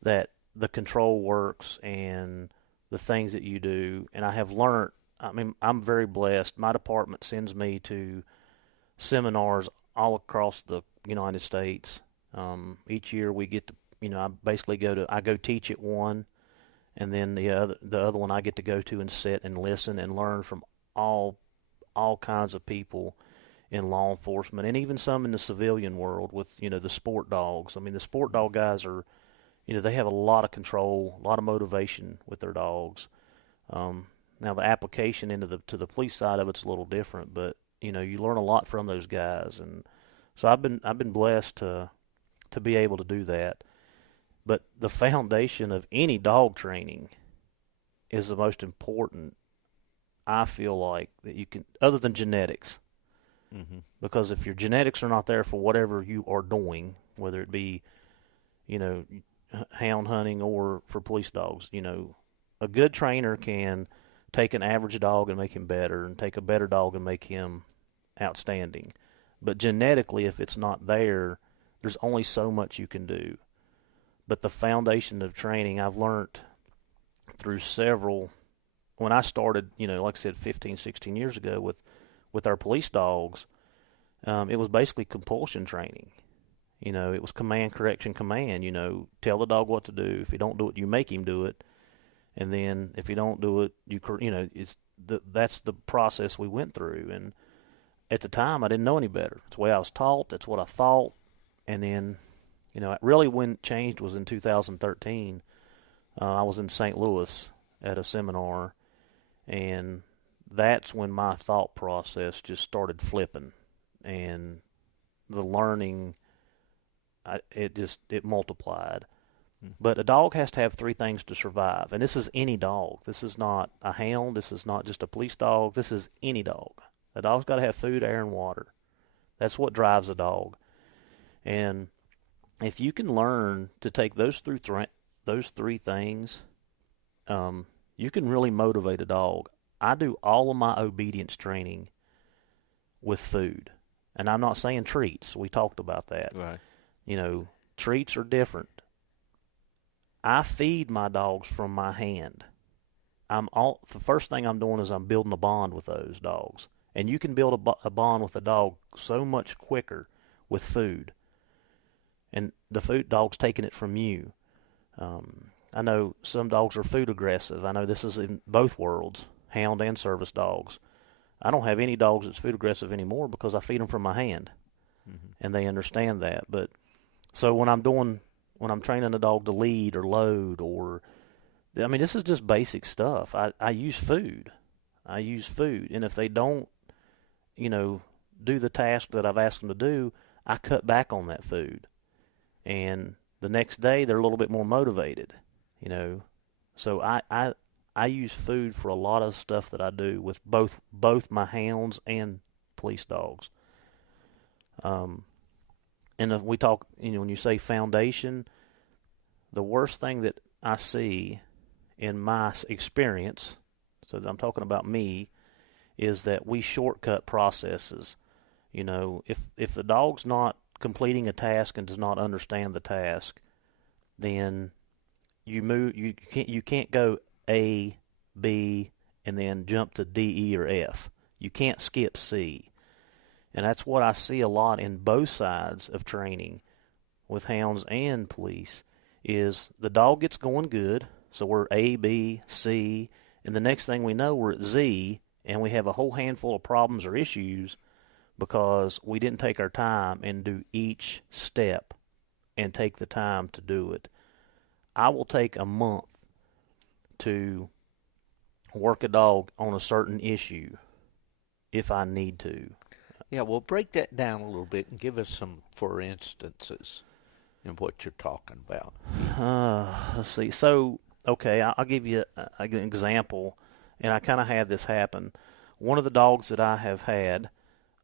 that the control works and the things that you do. And I have learned, I'm very blessed. My department sends me to seminars all across the United States. Each year we get to, I go teach at one, and then the other one I get to go to and sit and listen and learn from all kinds of people in law enforcement, and even some in the civilian world with, the sport dogs. The sport dog guys are, they have a lot of control, a lot of motivation with their dogs. Now the application to the police side of it's a little different, but you learn a lot from those guys, and so I've been blessed to be able to do that. But the foundation of any dog training is the most important, I feel like, that you can, other than genetics. Because if your genetics are not there for whatever you are doing, whether it be, hound hunting or for police dogs, a good trainer can take an average dog and make him better, and take a better dog and make him outstanding. But genetically, if it's not there, there's only so much you can do. But the foundation of training, I've learned through several, when I started, like I said, 15, 16 years ago with our police dogs, it was basically compulsion training. You know, it was command, correction, command. You know, tell the dog what to do. If you don't do it, you make him do it. And then if you don't do it, that's the process we went through. And at the time, I didn't know any better. It's the way I was taught. That's what I thought. And then, you know, really when it changed was in 2013. I was in St. Louis at a seminar, and that's when my thought process just started flipping. And the learning, it multiplied. But a dog has to have three things to survive, and this is any dog. This is not a hound. This is not just a police dog. This is any dog. A dog's got to have food, air, and water. That's what drives a dog. And if you can learn to take those three things, you can really motivate a dog. I do all of my obedience training with food, and I'm not saying treats. We talked about that. Right. You know, treats are different. I feed my dogs from my hand. The first thing I'm doing is I'm building a bond with those dogs. And you can build a bond with a dog so much quicker with food. And the dog's taking it from you. I know some dogs are food aggressive. I know this is in both worlds, hound and service dogs. I don't have any dogs that's food aggressive anymore because I feed them from my hand. And they understand that. But so when I'm training a dog to lead or load this is just basic stuff. I use food. And if they don't, do the task that I've asked them to do, I cut back on that food. And the next day, they're a little bit more motivated, So I use food for a lot of stuff that I do with both my hounds and police dogs. And if we talk, when you say foundation, the worst thing that I see in my experience, so I'm talking about me, is that we shortcut processes. If the dog's not completing a task and does not understand the task, then you can't go A, B, and then jump to D, E, or F. You can't skip C. And that's what I see a lot in both sides of training with hounds and police, is the dog gets going good, so we're A, B, C, and the next thing we know we're at Z, and we have a whole handful of problems or issues because we didn't take our time and do each step and take the time to do it. I will take a month to work a dog on a certain issue if I need to. Yeah, well, break that down a little bit and give us some for instances in what you're talking about. Let's see. So, okay, I'll give you an example, and I kind of had this happen. One of the dogs that I have had,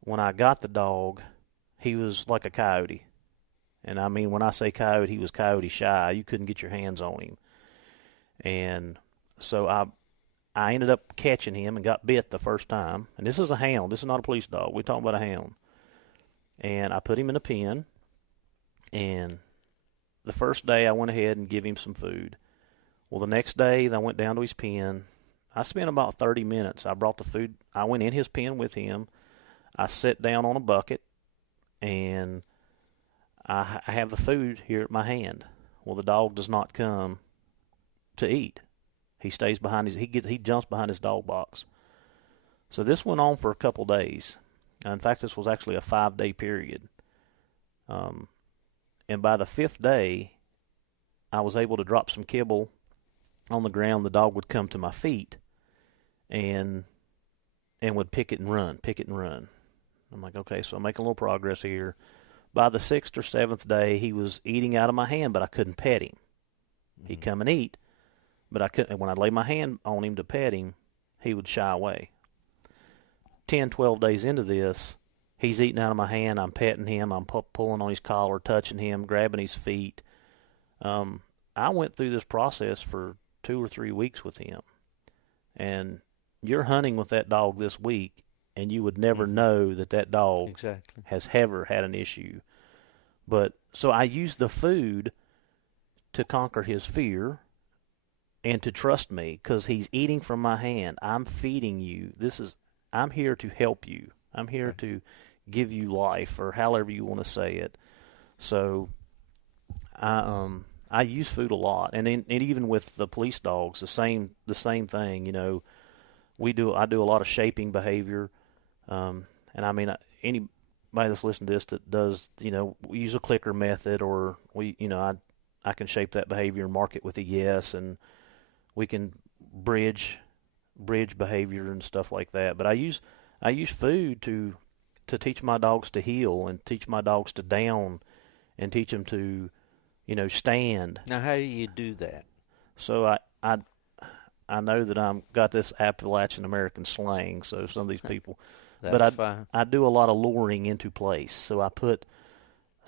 when I got the dog, he was like a coyote. And I mean, when I say coyote, he was coyote shy. You couldn't get your hands on him. And so I ended up catching him and got bit the first time. And this is a hound. This is not a police dog. We're talking about a hound. And I put him in a pen. And the first day I went ahead and gave him some food. Well, the next day I went down to his pen. I spent about 30 minutes. I brought the food. I went in his pen with him. I sat down on a bucket. And I have the food here at my hand. Well, the dog does not come to eat. He stays behind he jumps behind his dog box. So this went on for a couple days. In fact, this was actually a 5-day period. And by the 5th day, I was able to drop some kibble on the ground. The dog would come to my feet and would pick it and run. I'm like, okay, so I'm making a little progress here. By the 6th or 7th day, he was eating out of my hand, but I couldn't pet him. He'd come and eat, but I couldn't. When I lay my hand on him to pet him, he would shy away. 10, 12 days into this, he's eating out of my hand. I'm petting him. I'm pulling on his collar, touching him, grabbing his feet. I went through this process for 2 or 3 weeks with him. And you're hunting with that dog this week, and you would never know that dog has ever had an issue. But so I used the food to conquer his fear and to trust me, because he's eating from my hand. I'm feeding you. I'm here to help you. I'm here to give you life, or however you want to say it. So I use food a lot, and even with the police dogs, the same thing. I do a lot of shaping behavior, and I mean anybody that's listening to this that does, we use a clicker method, or I can shape that behavior and mark it with a yes, and we can bridge behavior and stuff like that. But I use food to teach my dogs to heel, and teach my dogs to down, and teach them to stand. Now, how do you do that? So I know that I'm got this Appalachian American slang, so some of these people, Fine. I do a lot of luring into place. So I put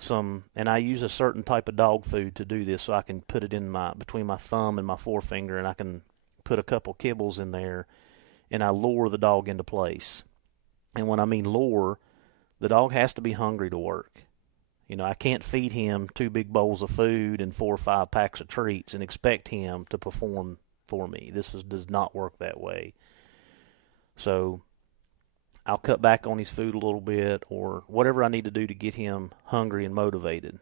and I use a certain type of dog food to do this, so I can put it in between my thumb and my forefinger, and I can put a couple kibbles in there, and I lure the dog into place. And when I mean lure, the dog has to be hungry to work. I can't feed him 2 big bowls of food and 4 or 5 packs of treats and expect him to perform for me. Does not work that way. So I'll cut back on his food a little bit, or whatever I need to do to get him hungry and motivated.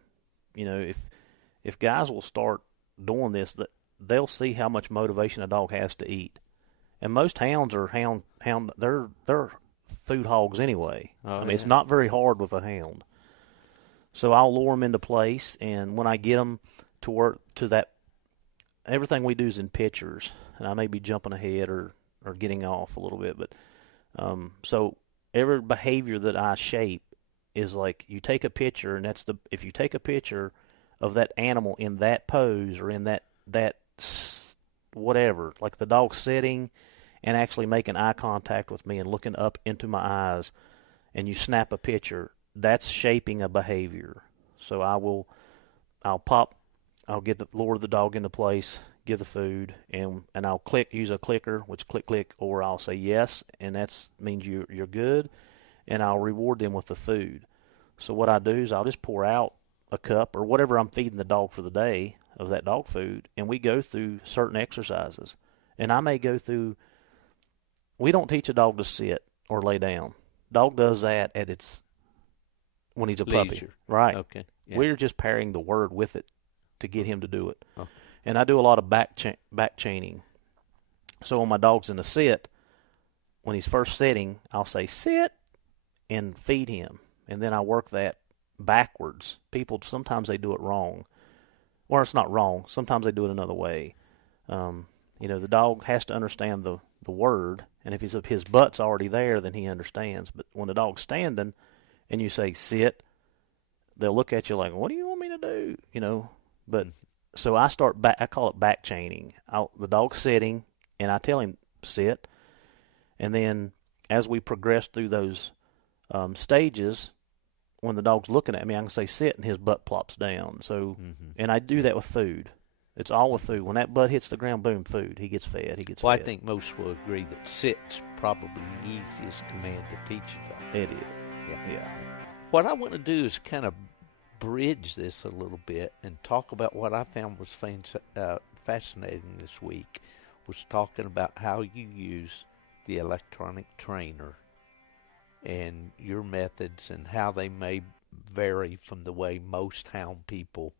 If guys will start doing this, they'll see how much motivation a dog has to eat. And most hounds are they're food hogs anyway. It's not very hard with a hound. So I'll lure them into place, and when I get them to work to that, everything we do is in pictures, and I may be jumping ahead or getting off a little bit, but so every behavior that I shape is like, you take a picture, and if you take a picture of that animal in that pose, or in that whatever, like the dog sitting and actually making eye contact with me and looking up into my eyes, and you snap a picture, that's shaping a behavior. So I'll lure the dog into place, give the food, and I'll use a clicker, which click, or I'll say yes, and that means you're good, and I'll reward them with the food. So what I do is I'll just pour out a cup or whatever I'm feeding the dog for the day of that dog food, and we go through certain exercises. And I may go through, we don't teach a dog to sit or lay down. Dog does that when he's a puppy. Leisure. Right. Okay. Yeah. We're just pairing the word with it to get him to do it. Oh. And I do a lot of back chaining. So when my dog's in a sit, when he's first sitting, I'll say sit and feed him. And then I work that backwards. People, sometimes they do it wrong. Or it's not wrong. Sometimes they do it another way. The dog has to understand the word. And if his butt's already there, then he understands. But when the dog's standing and you say sit, they'll look at you like, what do you want me to do? But so I call it back chaining. The dog's sitting, and I tell him sit. And then as we progress through those stages, when the dog's looking at me, I can say sit, and his butt plops down. So, and I do that with food. It's all with food. When that butt hits the ground, boom, food. He gets fed. Well, I think most will agree that sit's probably the easiest command to teach a dog. It is. Yeah. What I want to do is kind of bridge this a little bit and talk about what I found was fascinating this week, was talking about how you use the electronic trainer and your methods and how they may vary from the way most hound people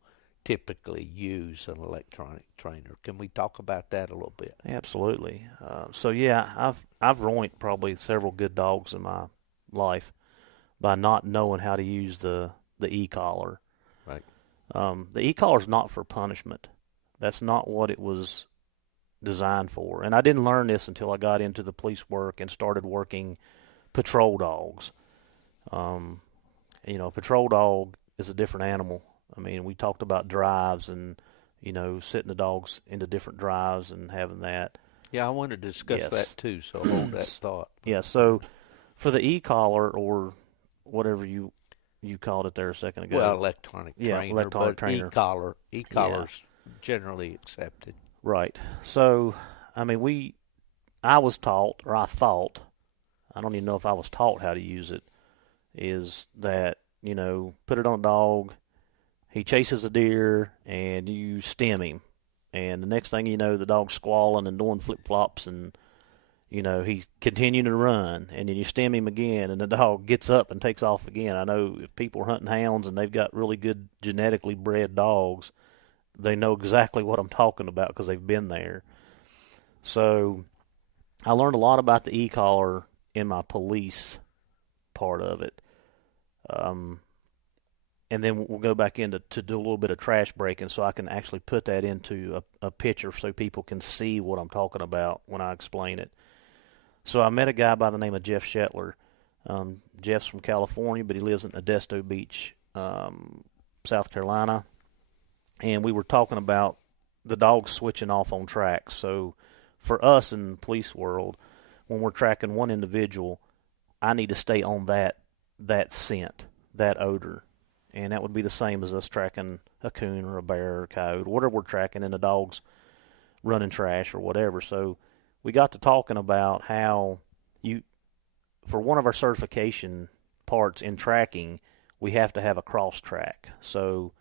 typically use an electronic trainer. Can we talk about that a little bit? Absolutely. I've ruined probably several good dogs in my life by not knowing how to use the e-collar. Right. The e-collar is not for punishment. That's not what it was designed for. And I didn't learn this until I got into the police work and started working patrol dogs. Patrol dog is a different animal. I mean, we talked about drives and, setting the dogs into different drives and having that. Yeah, I want to discuss that too, so hold that thought. Yeah, so for the e-collar, or whatever you called it there a second ago. Well, electronic trainer. E-collar's generally accepted. Right. So, I mean, I was taught, or I thought, I don't even know if I was taught how to use it, is that, put it on a dog, he chases a deer, and you stem him. And the next thing you know, the dog's squalling and doing flip-flops, and he's continuing to run, and then you stem him again, and the dog gets up and takes off again. I know if people are hunting hounds and they've got really good genetically bred dogs, they know exactly what I'm talking about because they've been there. So I learned a lot about the e-collar in my police part of it. And then we'll go back in to do a little bit of trash breaking so I can actually put that into a picture so people can see what I'm talking about when I explain it. So I met a guy by the name of Jeff Shetler. Jeff's from California, but he lives in Modesto Beach, South Carolina. And we were talking about the dogs switching off on tracks. So for us in the police world, when we're tracking one individual, I need to stay on that scent, that odor. And that would be the same as us tracking a coon or a bear or a coyote, whatever we're tracking, and the dog's running trash or whatever. So we got to talking about how for one of our certification parts in tracking, we have to have a cross track. So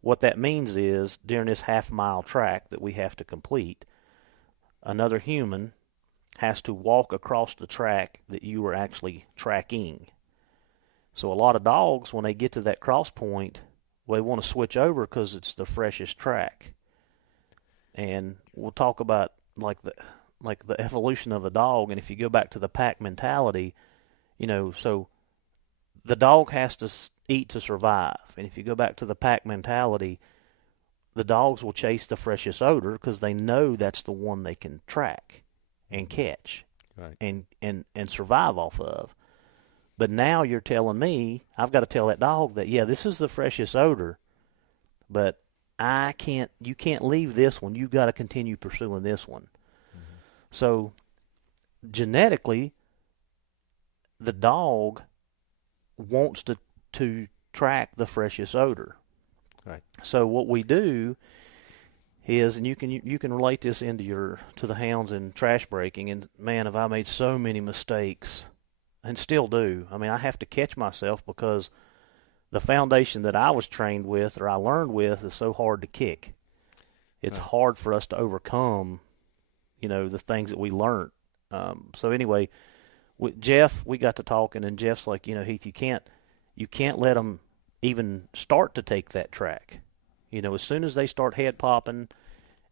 what that means is during this half-mile track that we have to complete, another human has to walk across the track that you are actually tracking. So a lot of dogs, when they get to that cross point, they want to switch over because it's the freshest track. And we'll talk about like the evolution of a dog. And if you go back to the pack mentality, so the dog has to eat to survive. And if you go back to the pack mentality, the dogs will chase the freshest odor because they know that's the one they can track and catch, right, and survive off of. But now you're telling me I've got to tell that dog that, yeah, this is the freshest odor, but you can't leave this one. You've got to continue pursuing this one. Mm-hmm. So genetically, the dog wants to track the freshest odor. Right. So what we do is, and you can relate this to the hounds and trash breaking, and man, have I made so many mistakes. And still do. I mean, I have to catch myself because the foundation that I was trained with or I learned with is so hard to kick. It's hard for us to overcome, the things that we learned. So anyway, with Jeff, we got to talking, and Jeff's like, Heath, you can't let them even start to take that track. As soon as they start head popping,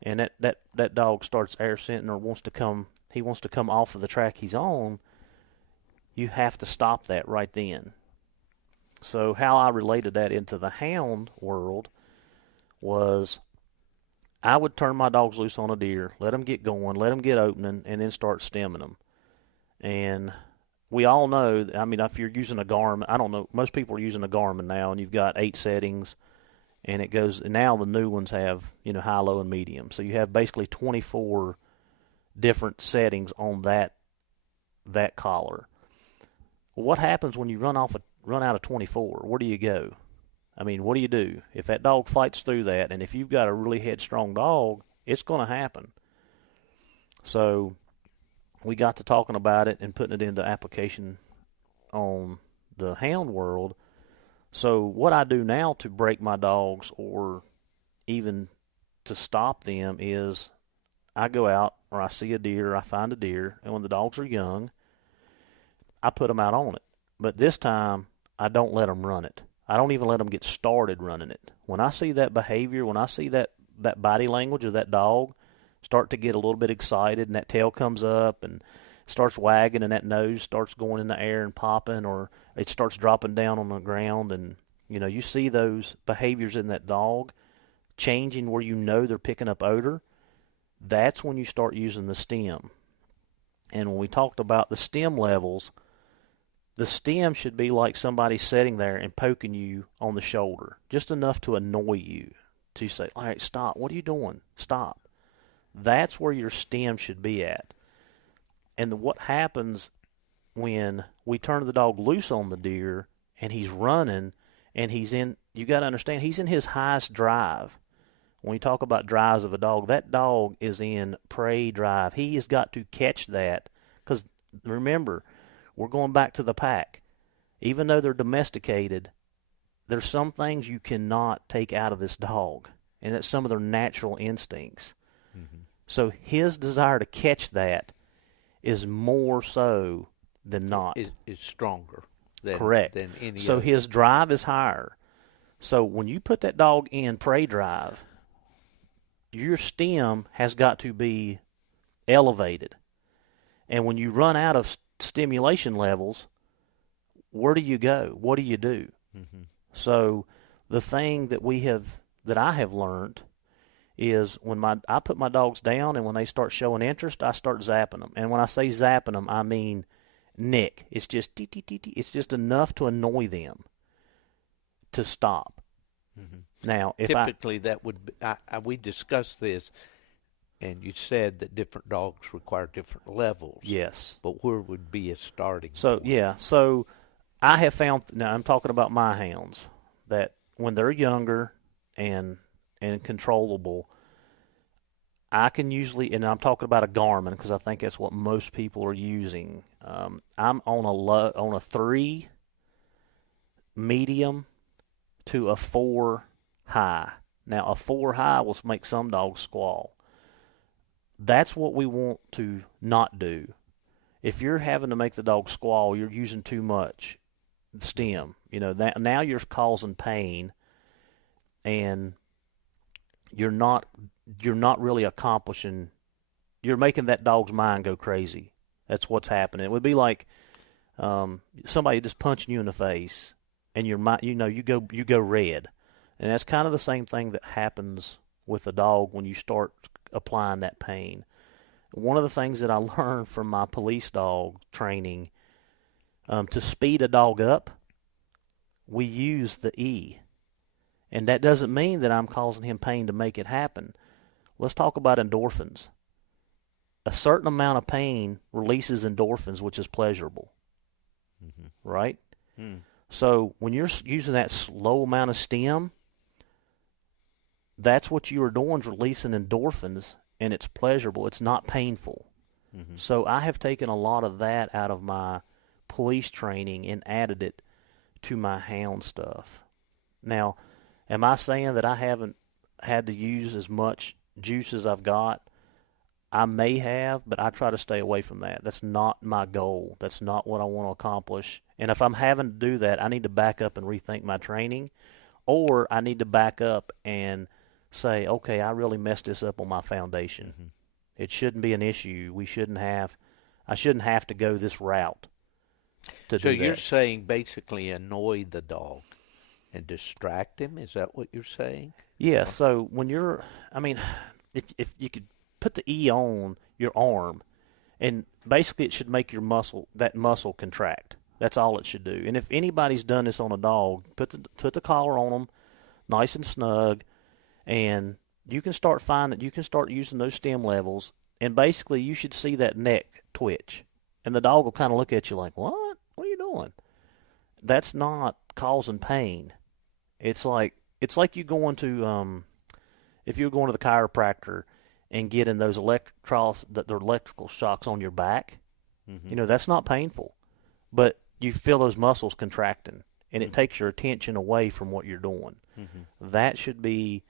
and that dog starts air scenting or wants to come off of the track he's on, you have to stop that right then. So how I related that into the hound world was I would turn my dogs loose on a deer, let them get going, let them get opening, and then start stemming them. And we all know, if you're using a Garmin, I don't know, most people are using a Garmin now, and you've got 8 settings, and it goes, now the new ones have, high, low, and medium. So you have basically 24 different settings on that collar. What happens when you run out of 24? Where do you go? What do you do? If that dog fights through that, and if you've got a really headstrong dog, it's going to happen. So we got to talking about it and putting it into application on the hound world. So what I do now to break my dogs or even to stop them is I go out or I see a deer, I find a deer, and when the dogs are young, I put them out on it. But this time, I don't let them run it. I don't even let them get started running it. When I see that behavior, when I see that body language of that dog start to get a little bit excited and that tail comes up and starts wagging and that nose starts going in the air and popping, or it starts dropping down on the ground, and you see those behaviors in that dog changing where they're picking up odor, that's when you start using the stem. And when we talked about the stem levels, the stem should be like somebody sitting there and poking you on the shoulder, just enough to annoy you, to say, all right, stop. What are you doing? Stop. That's where your stem should be at. And what happens when we turn the dog loose on the deer and he's running and you got to understand, he's in his highest drive. When we talk about drives of a dog, that dog is in prey drive. He has got to catch that because, remember, we're going back to the pack. Even though they're domesticated, there's some things you cannot take out of this dog, and that's some of their natural instincts. Mm-hmm. So his desire to catch that is more so than not. Is stronger than, Correct. Than any so other. his drive is higher. So when you put that dog in prey drive, your stem has got to be elevated. And when you run out of stimulation levels, where do you go? What do you do? Mm-hmm. So the thing that I have learned is when I put my dogs down and when they start showing interest, I start zapping them. And when I say zapping them, I mean nick. It's just it's just enough to annoy them to stop. Mm-hmm. Now, if typically that would be, we discussed this, and you said that different dogs require different levels. Yes. But where would be a starting So point? yeah, so I have found, now I'm talking about my hounds, that when they're younger and controllable, I can usually, and I'm talking about a Garmin because I think that's what most people are using. I'm on a 3 medium to a 4 high. Now a 4 high will make some dogs squall. That's what we want to not do. If you're having to make the dog squall, you're using too much stem. That now you're causing pain, and you're not really accomplishing. You're making that dog's mind go crazy. That's what's happening. It would be like somebody just punching you in the face, and your mind, you go red, and that's kind of the same thing that happens with a dog when you start applying that pain. One of the things that I learned from my police dog training, to speed a dog up, we use the E. And that doesn't mean that I'm causing him pain to make it happen. Let's talk about endorphins. A certain amount of pain releases endorphins, which is pleasurable. Mm-hmm. Right? Mm. So when you're using that slow amount of stem, that's what you are doing, is releasing endorphins, and it's pleasurable. It's not painful. Mm-hmm. So I have taken a lot of that out of my police training and added it to my hound stuff. Now, am I saying that I haven't had to use as much juice as I've got? I may have, but I try to stay away from that. That's not my goal. That's not what I want to accomplish. And if I'm having to do that, I need to back up and rethink my training, or I need to back up and say, okay, I really messed this up on my foundation. Mm-hmm. It shouldn't be an issue. I shouldn't have to go this route to do that. So you're saying basically annoy the dog and distract him? Is that what you're saying? Yeah, so if you could put the E on your arm, and basically it should make that muscle contract. That's all it should do. And if anybody's done this on a dog, put the collar on them, nice and snug, and you can start using those stem levels, and basically you should see that neck twitch, and the dog will kind of look at you like, what? What are you doing? That's not causing pain. It's like you going to if you're going to the chiropractor and getting those electrical shocks on your back. Mm-hmm. That's not painful, but you feel those muscles contracting, and it takes your attention away from what you're doing. Mm-hmm. That should be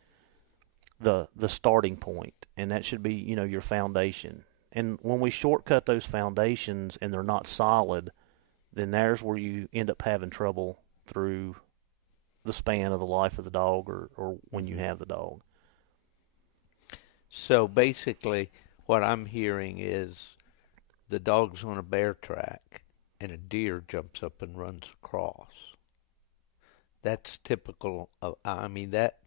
the starting point, and that should be your foundation. And when we shortcut those foundations and they're not solid, then there's where you end up having trouble through the span of the life of the dog, or when you have the dog. So basically what I'm hearing is the dog's on a bear track and a deer jumps up and runs across. That's typical of, that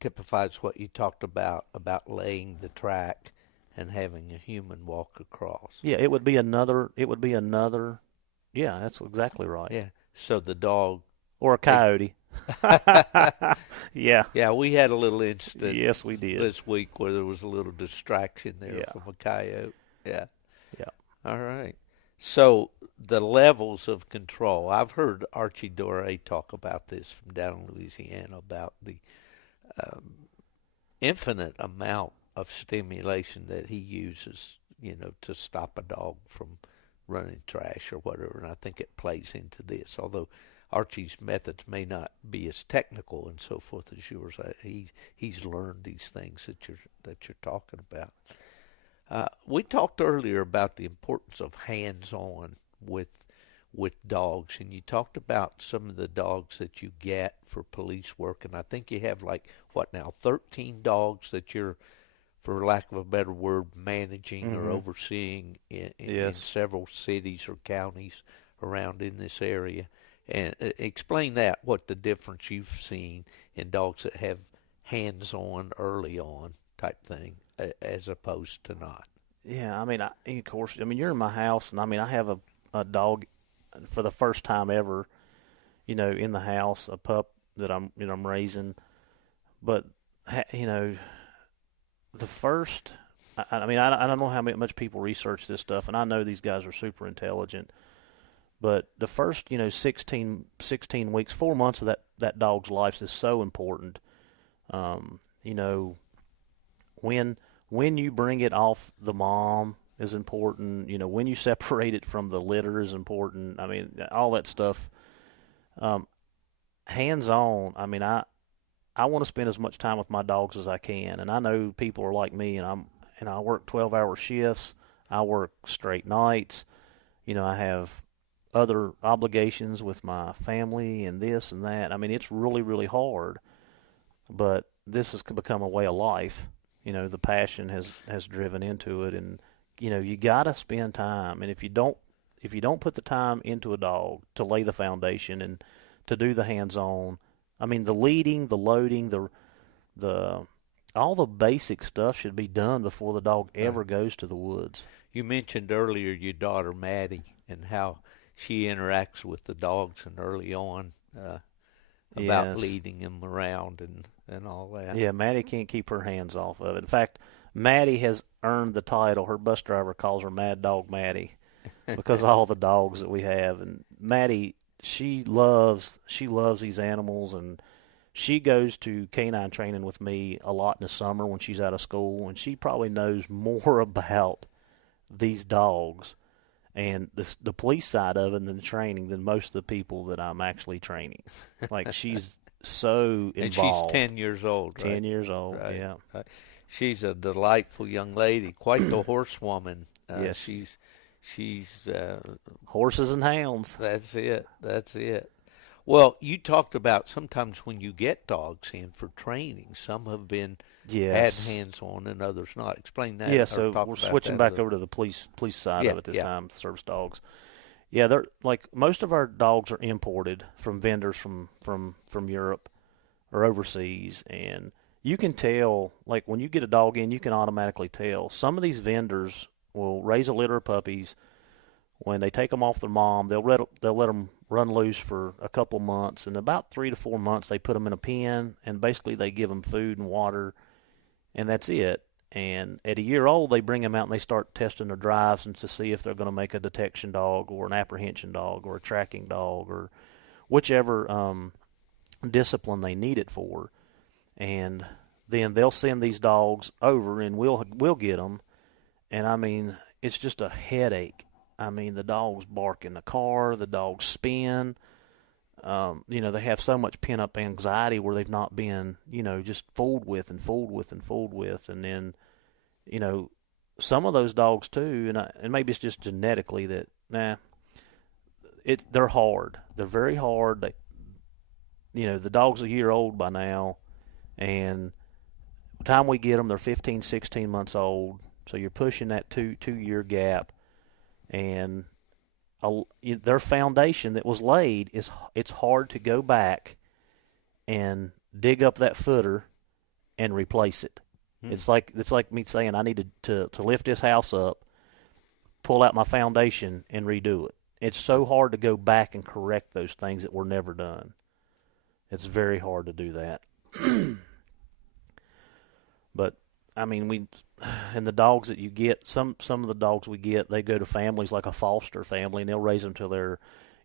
typifies what you talked about laying the track and having a human walk across. Yeah, it would be another, yeah, that's exactly right. Yeah, so the dog. Or a coyote. Yeah. Yeah, we had a little incident. Yes, we did. This week where there was a little distraction there from a coyote. Yeah. Yeah. All right. So the levels of control. I've heard Archie Doré talk about this from down in Louisiana, about the infinite amount of stimulation that he uses, to stop a dog from running trash or whatever. And I think it plays into this, although Archie's methods may not be as technical and so forth as yours. He's learned these things that you're talking about. We talked earlier about the importance of hands-on with dogs, and you talked about some of the dogs that you get for police work, and I think you have 13 dogs that you're, for lack of a better word, managing or overseeing in several cities or counties around in this area. And explain that, what the difference you've seen in dogs that have hands-on early on type thing as opposed to not. Yeah, I mean, of course, you're in my house, and I have a dog for the first time ever, in the house, a pup that I'm raising. But, the first, I don't know how much people research this stuff, and I know these guys are super intelligent. But the first, 16 weeks, 4 months of that dog's life is so important. When you bring it off the mom is important. When you separate it from the litter is important. All that stuff. Hands-on, I want to spend as much time with my dogs as I can. And I know people are like me, and I work 12-hour shifts. I work straight nights. I have other obligations with my family and this and that. It's really, really hard. But this has become a way of life. The passion has driven into it, and you got to spend time. And if you don't put the time into a dog to lay the foundation and to do the hands-on, the leading, the loading, the all the basic stuff should be done before the dog ever goes to the woods. You mentioned earlier your daughter Maddie and how she interacts with the dogs and early on about leading them around and all that. Yeah, Maddie can't keep her hands off of it. In fact, Maddie has earned the title. Her bus driver calls her Mad Dog Maddie because of all the dogs that we have. And Maddie, she loves these animals, and she goes to canine training with me a lot in the summer when she's out of school, and she probably knows more about these dogs and the police side of it than the training than most of the people that I'm actually training. She's so involved. And she's 10 years old, right? 10 years old, right. Yeah. Right. She's a delightful young lady, quite the horsewoman. Yes. She's horses and hounds. That's it. Well, you talked about sometimes when you get dogs in for training, some have been had hands-on and others not. Explain that. Yeah, so we're switching back over to the police side of it this time, service dogs. Yeah, they're most of our dogs are imported from vendors from Europe or overseas, and you can tell, when you get a dog in, you can automatically tell. Some of these vendors will raise a litter of puppies. When they take them off their mom, they'll let them run loose for a couple months, and about 3 to 4 months they put them in a pen, and basically they give them food and water, and that's it. And at a year old, they bring them out and they start testing their drives and to see if they're going to make a detection dog or an apprehension dog or a tracking dog or whichever discipline they need it for. And then they'll send these dogs over, and we'll get them. And it's just a headache. The dogs bark in the car, the dogs spin. They have so much pent-up anxiety where they've not been, just fooled with. And then, some of those dogs too, and maybe it's just genetically that, they're hard. They're very hard. The dog's a year old by now, and by the time we get them, they're 15, 16 months old. So you're pushing that two-year gap. And their foundation that was laid it's hard to go back and dig up that footer and replace it. It's like me saying I need to lift this house up, pull out my foundation, and redo it. It's so hard to go back and correct those things that were never done. It's very hard to do that. But and the dogs that you get, some of the dogs we get, they go to families like a foster family, and they'll raise them till they're,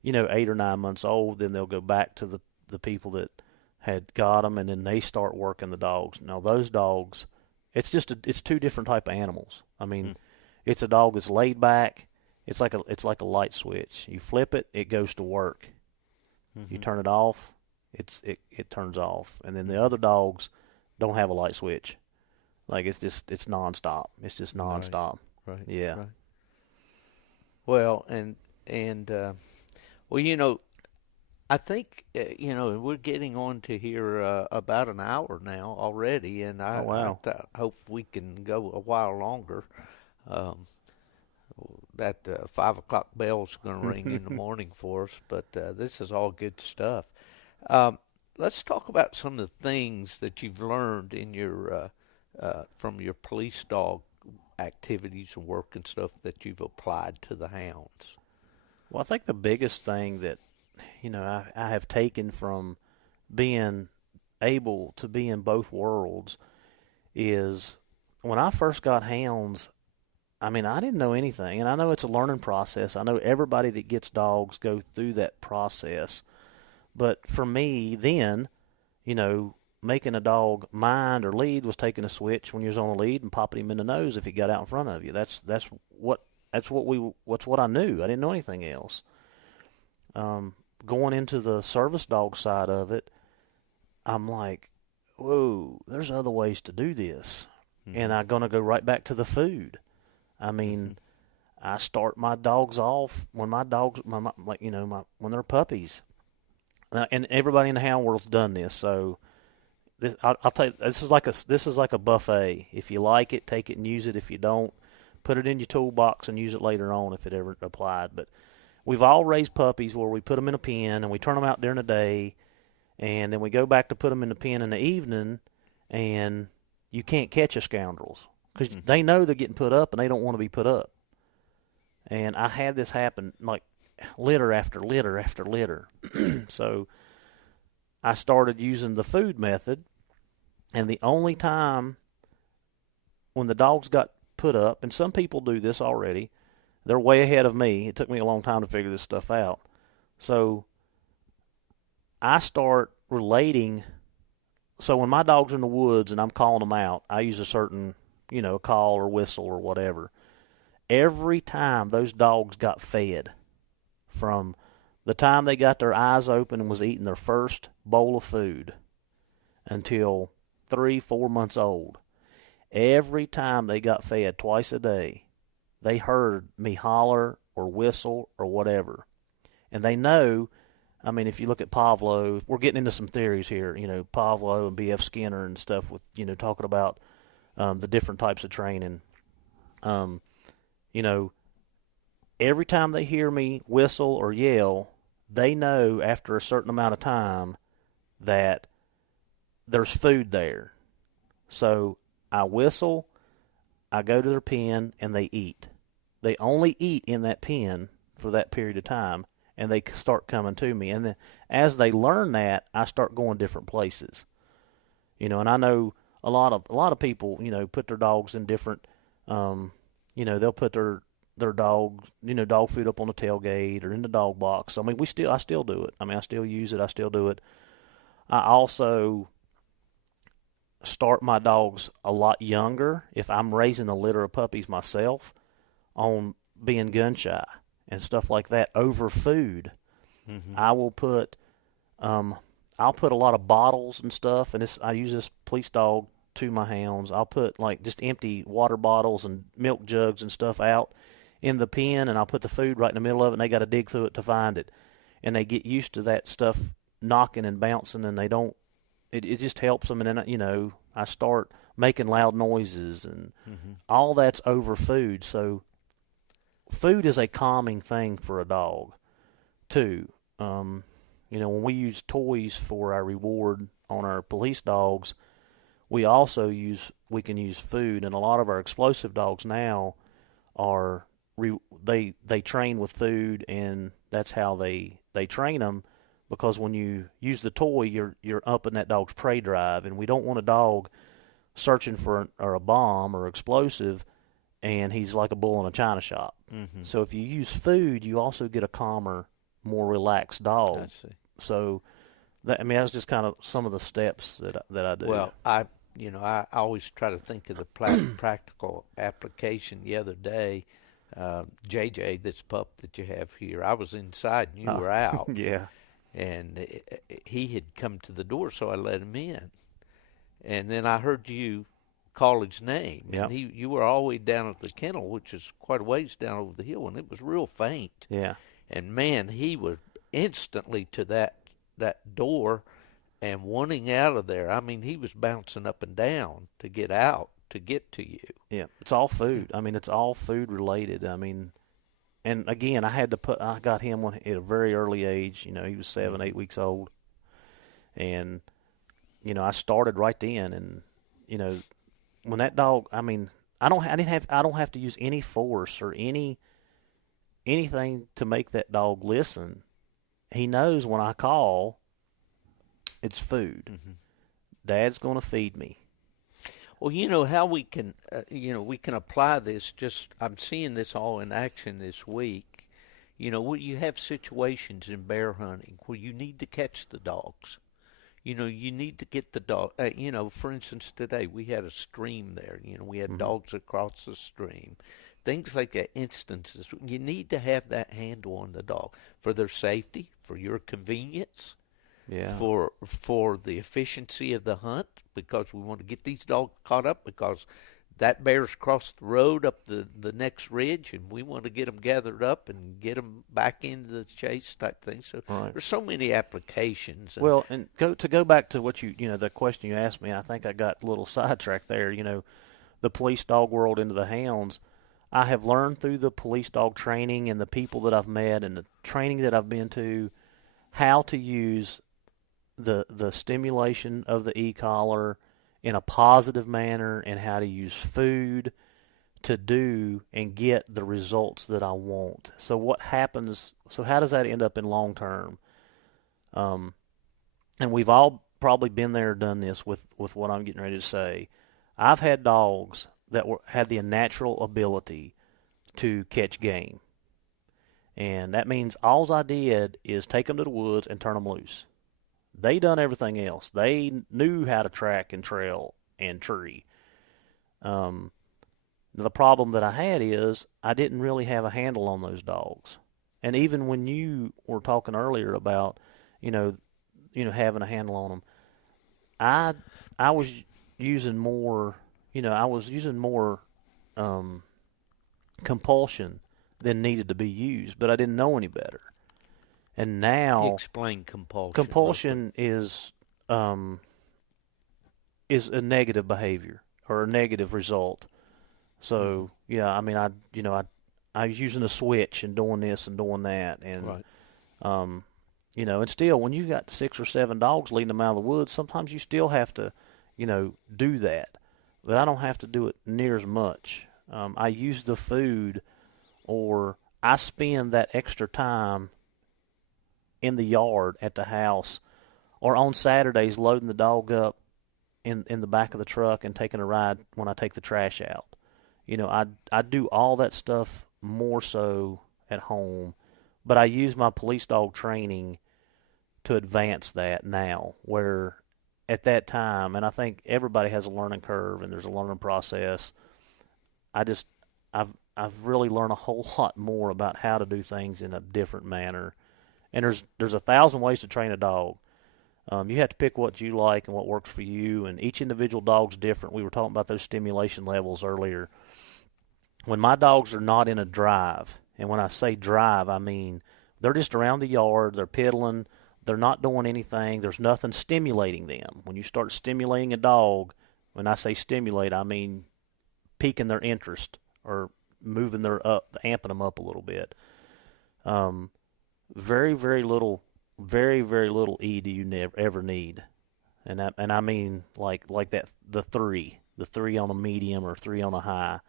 8 or 9 months old. Then they'll go back to the people that had got them, and then they start working the dogs. Now those dogs, it's two different type of animals. It's a dog that's laid back. It's like a light switch. You flip it, it goes to work. Mm-hmm. You turn it off, it turns off. And then the other dogs don't have a light switch. Like it's nonstop. It's just nonstop. Right. Yeah. Right. Well, and well, I think we're getting on to here about an hour now already, and I hope we can go a while longer. That 5 o'clock bell's going to ring in the morning for us, but this is all good stuff. Let's talk about some of the things that you've learned in your from your police dog activities and work and stuff that you've applied to the hounds. Well, I think the biggest thing that I have taken from being able to be in both worlds is when I first got hounds. I mean, I didn't know anything, and I know it's a learning process. I know everybody that gets dogs go through that process. But for me then, making a dog mind or lead was taking a switch when you was on a lead and popping him in the nose if he got out in front of you. That's what I knew. I didn't know anything else. Going into the service dog side of it, I'm like, whoa, there's other ways to do this. Mm-hmm. And I'm going to go right back to the food. I mean, I start my dogs off when my dogs, when they're puppies. And everybody in the hound world's done this. So I'll tell you, this is like a buffet. If you like it, take it and use it. If you don't, put it in your toolbox and use it later on if it ever applied. But we've all raised puppies where we put them in a pen and we turn them out during the day, and then we go back to put them in the pen in the evening, and you can't catch the scoundrels because they know they're getting put up and they don't want to be put up. And I had this happen like litter after litter after litter. So I started using the food method, and the only time when the dogs got put up, and some people do this already, they're way ahead of me. It took me a long time to figure this stuff out. So I start relating. So when my dog's in the woods and I'm calling them out, I use a certain, call or whistle or whatever. Every time those dogs got fed, from the time they got their eyes open and was eating their first bowl of food until 3-4 months old, every time they got fed twice a day, they heard me holler or whistle or whatever. And they know, I mean, if you look at Pavlov, we're getting into some theories here, Pavlov and B.F. Skinner and stuff with, talking about the different types of training. Every time they hear me whistle or yell, they know after a certain amount of time that there's food there. So I whistle, I go to their pen, and they eat. They only eat in that pen for that period of time, and they start coming to me. And then as they learn that, I start going different places. And I know a lot of people, put their dogs in different, they'll put their dogs, dog food up on the tailgate or in the dog box. I mean, I still do it. I mean, I still use it. I still do it. I also start my dogs a lot younger if I'm raising a litter of puppies myself on being gun shy and stuff like that over food. Mm-hmm. I will put I'll put a lot of bottles and stuff, and I use this police dog to my hounds. I'll put like just empty water bottles and milk jugs and stuff out in the pen, and I'll put the food right in the middle of it, and they got to dig through it to find it. And they get used to that stuff knocking and bouncing, and they don't. It just helps them. And then I start making loud noises, and all that's over food. So food is a calming thing for a dog too. When we use toys for our reward on our police dogs, we can use food, and a lot of our explosive dogs now are they train with food, and that's how they train them, because when you use the toy, you're up in that dog's prey drive, and we don't want a dog searching for a bomb or explosive, and he's like a bull in a china shop. Mm-hmm. So if you use food, you also get a calmer, more relaxed dog. I see. So that's just kind of some of the steps that I do. Well, I always try to think of the practical application. The other day, JJ, this pup that you have here, I was inside and you were out. Yeah. And he had come to the door, so I let him in. And then I heard you call his name. Yep. And you were all the way down at the kennel, which is quite a ways down over the hill, and it was real faint. Yeah. And, man, he was instantly to that door and wanting out of there. I mean, he was bouncing up and down to get out, to get to you. Yeah, it's all food. I mean, it's all food related. I mean, and again, I got him at a very early age. You know, he was 7, 8 weeks old. And, you know, I started right then. And, you know, when that dog, I mean, I don't have to use any force or anything to make that dog listen. He knows when I call, it's food. Mm-hmm. Dad's going to feed me. Well, you know how we can apply this. I'm seeing this all in action this week. You know, where you have situations in bear hunting where you need to catch the dogs. You know, you need to get the dog. You know, for instance, today we had a stream there. You know, we had dogs across the stream. Things like that, instances. You need to have that handle on the dog for their safety, for your convenience. Yeah. For the efficiency of the hunt, because we want to get these dogs caught up, because that bear's crossed the road up the next ridge, and we want to get them gathered up and get them back into the chase type thing. So there's so many applications. Well, and to go back to what the question you asked me, I think I got a little sidetracked there. You know, the police dog world into the hounds. I have learned through the police dog training and the people that I've met and the training that I've been to how to use the stimulation of the e-collar in a positive manner and how to use food to do and get the results that I want. So what happens, so how does that end up in long term? And we've all probably been there, done this with what I'm getting ready to say. I've had dogs that had the natural ability to catch game. And that means all I did is take them to the woods and turn them loose. They done everything else. They knew how to track and trail and tree. The problem that I had is I didn't really have a handle on those dogs. And even when you were talking earlier about, having a handle on them, I was using more, compulsion than needed to be used, but I didn't know any better. And now, explain compulsion. Compulsion is a negative behavior or a negative result. So I mean, I was using a switch and doing this and doing that, and right. And still, when you got 6 or 7 dogs leading them out of the woods, sometimes you still have to, do that. But I don't have to do it near as much. I use the food, or I spend that extra time in the yard at the house, or on Saturdays loading the dog up in the back of the truck and taking a ride when I take the trash out. I do all that stuff more so at home, but I use my police dog training to advance that now, where at that time, and I think everybody has a learning curve and there's a learning process, I've really learned a whole lot more about how to do things in a different manner. And there's 1,000 ways to train a dog. You have to pick what you like and what works for you, and each individual dog's different. We were talking about those stimulation levels earlier. When my dogs are not in a drive, and when I say drive, I mean they're just around the yard, they're piddling, they're not doing anything, there's nothing stimulating them. When you start stimulating a dog, when I say stimulate, I mean piquing their interest or moving amping them up a little bit. Very, very little E do you ever need, and I mean like that the 3 on a medium or 3 on a high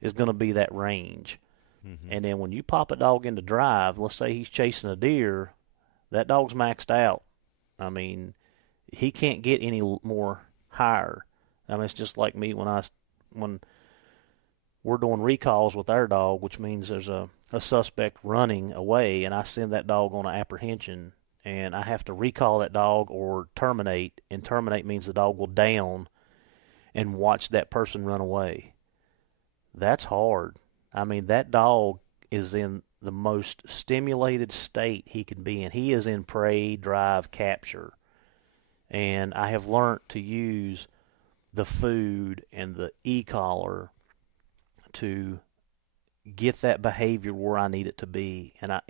is going to be that range. Mm-hmm. And then when you pop a dog into drive, let's say he's chasing a deer, that dog's maxed out. I mean, he can't get any more higher. I mean, it's just like me when we're doing recalls with our dog, which means there's a suspect running away, and I send that dog on an apprehension, and I have to recall that dog or terminate, and terminate means the dog will down and watch that person run away. That's hard. I mean, that dog is in the most stimulated state he can be in. He is in prey, drive, capture. And I have learned to use the food and the e-collar to get that behavior where I need it to be, and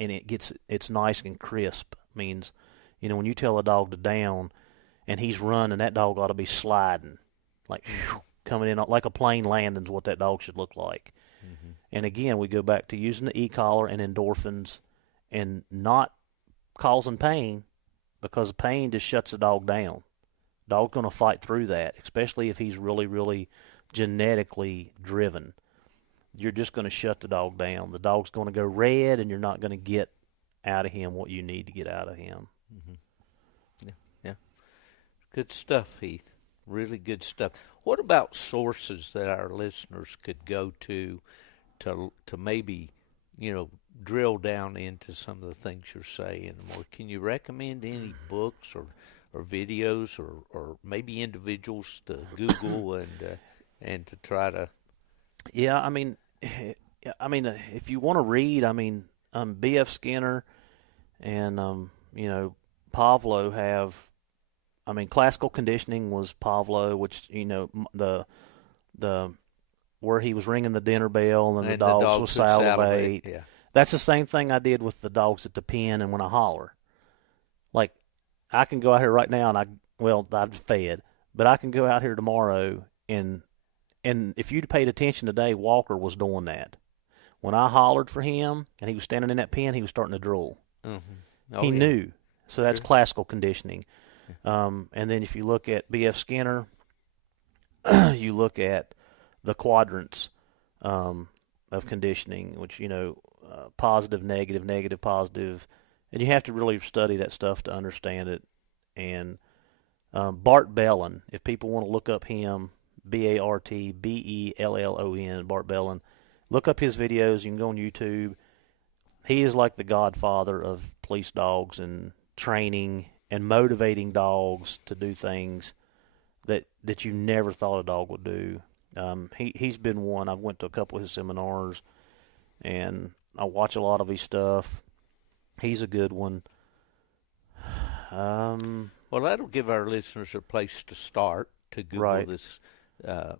it's nice and crisp. Means, when you tell a dog to down and he's running, that dog ought to be sliding, like coming in like a plane landing is what that dog should look like. Mm-hmm. And again, we go back to using the e-collar and endorphins and not causing pain, because pain just shuts the dog down. Dog's going to fight through that, especially if he's really, really genetically driven. You're just going to shut the dog down. The dog's going to go red, and you're not going to get out of him what you need to get out of him. Mm-hmm. Yeah. Good stuff, Heath. Really good stuff. What about sources that our listeners could go to maybe, drill down into some of the things you're saying more? Can you recommend any books or videos or maybe individuals to Google and to try to? Yeah, I mean, if you want to read, B.F. Skinner and Pavlo have. Classical conditioning was Pavlo, which the where he was ringing the dinner bell and the dogs would salivate. Yeah. That's the same thing I did with the dogs at the pen and when I holler. Like, I can go out here right now I've fed, but I can go out here tomorrow and if you'd paid attention today, Walker was doing that. When I hollered for him and he was standing in that pen, he was starting to drool. Mm-hmm. He knew. So that's classical conditioning. And then if you look at B.F. Skinner, you look at the quadrants of conditioning, which, positive, negative, negative, positive. And you have to really study that stuff to understand it. And Bart Bellin, if people want to look up him, Bartbellon, Bart Bellin, look up his videos. You can go on YouTube. He is like the godfather of police dogs and training and motivating dogs to do things that you never thought a dog would do. He's been one. I've went to a couple of his seminars, and I watch a lot of his stuff. He's a good one. Well, that'll give our listeners a place to start to Google this, to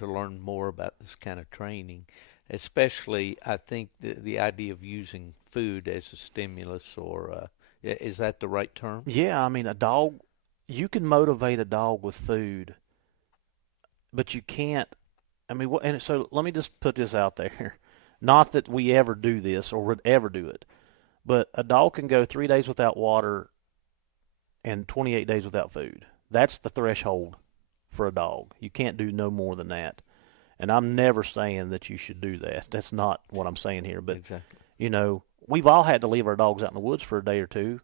learn more about this kind of training. Especially, I think the idea of using food as a stimulus, or is that the right term? Yeah, a dog, you can motivate a dog with food, but you can't. And so let me just put this out there. Not that we ever do this or would ever do it, but a dog can go 3 days without water and 28 days without food. That's the threshold for a dog. You can't do no more than that. And I'm never saying that you should do that. That's not what I'm saying here. But, exactly. We've all had to leave our dogs out in the woods for a day or two,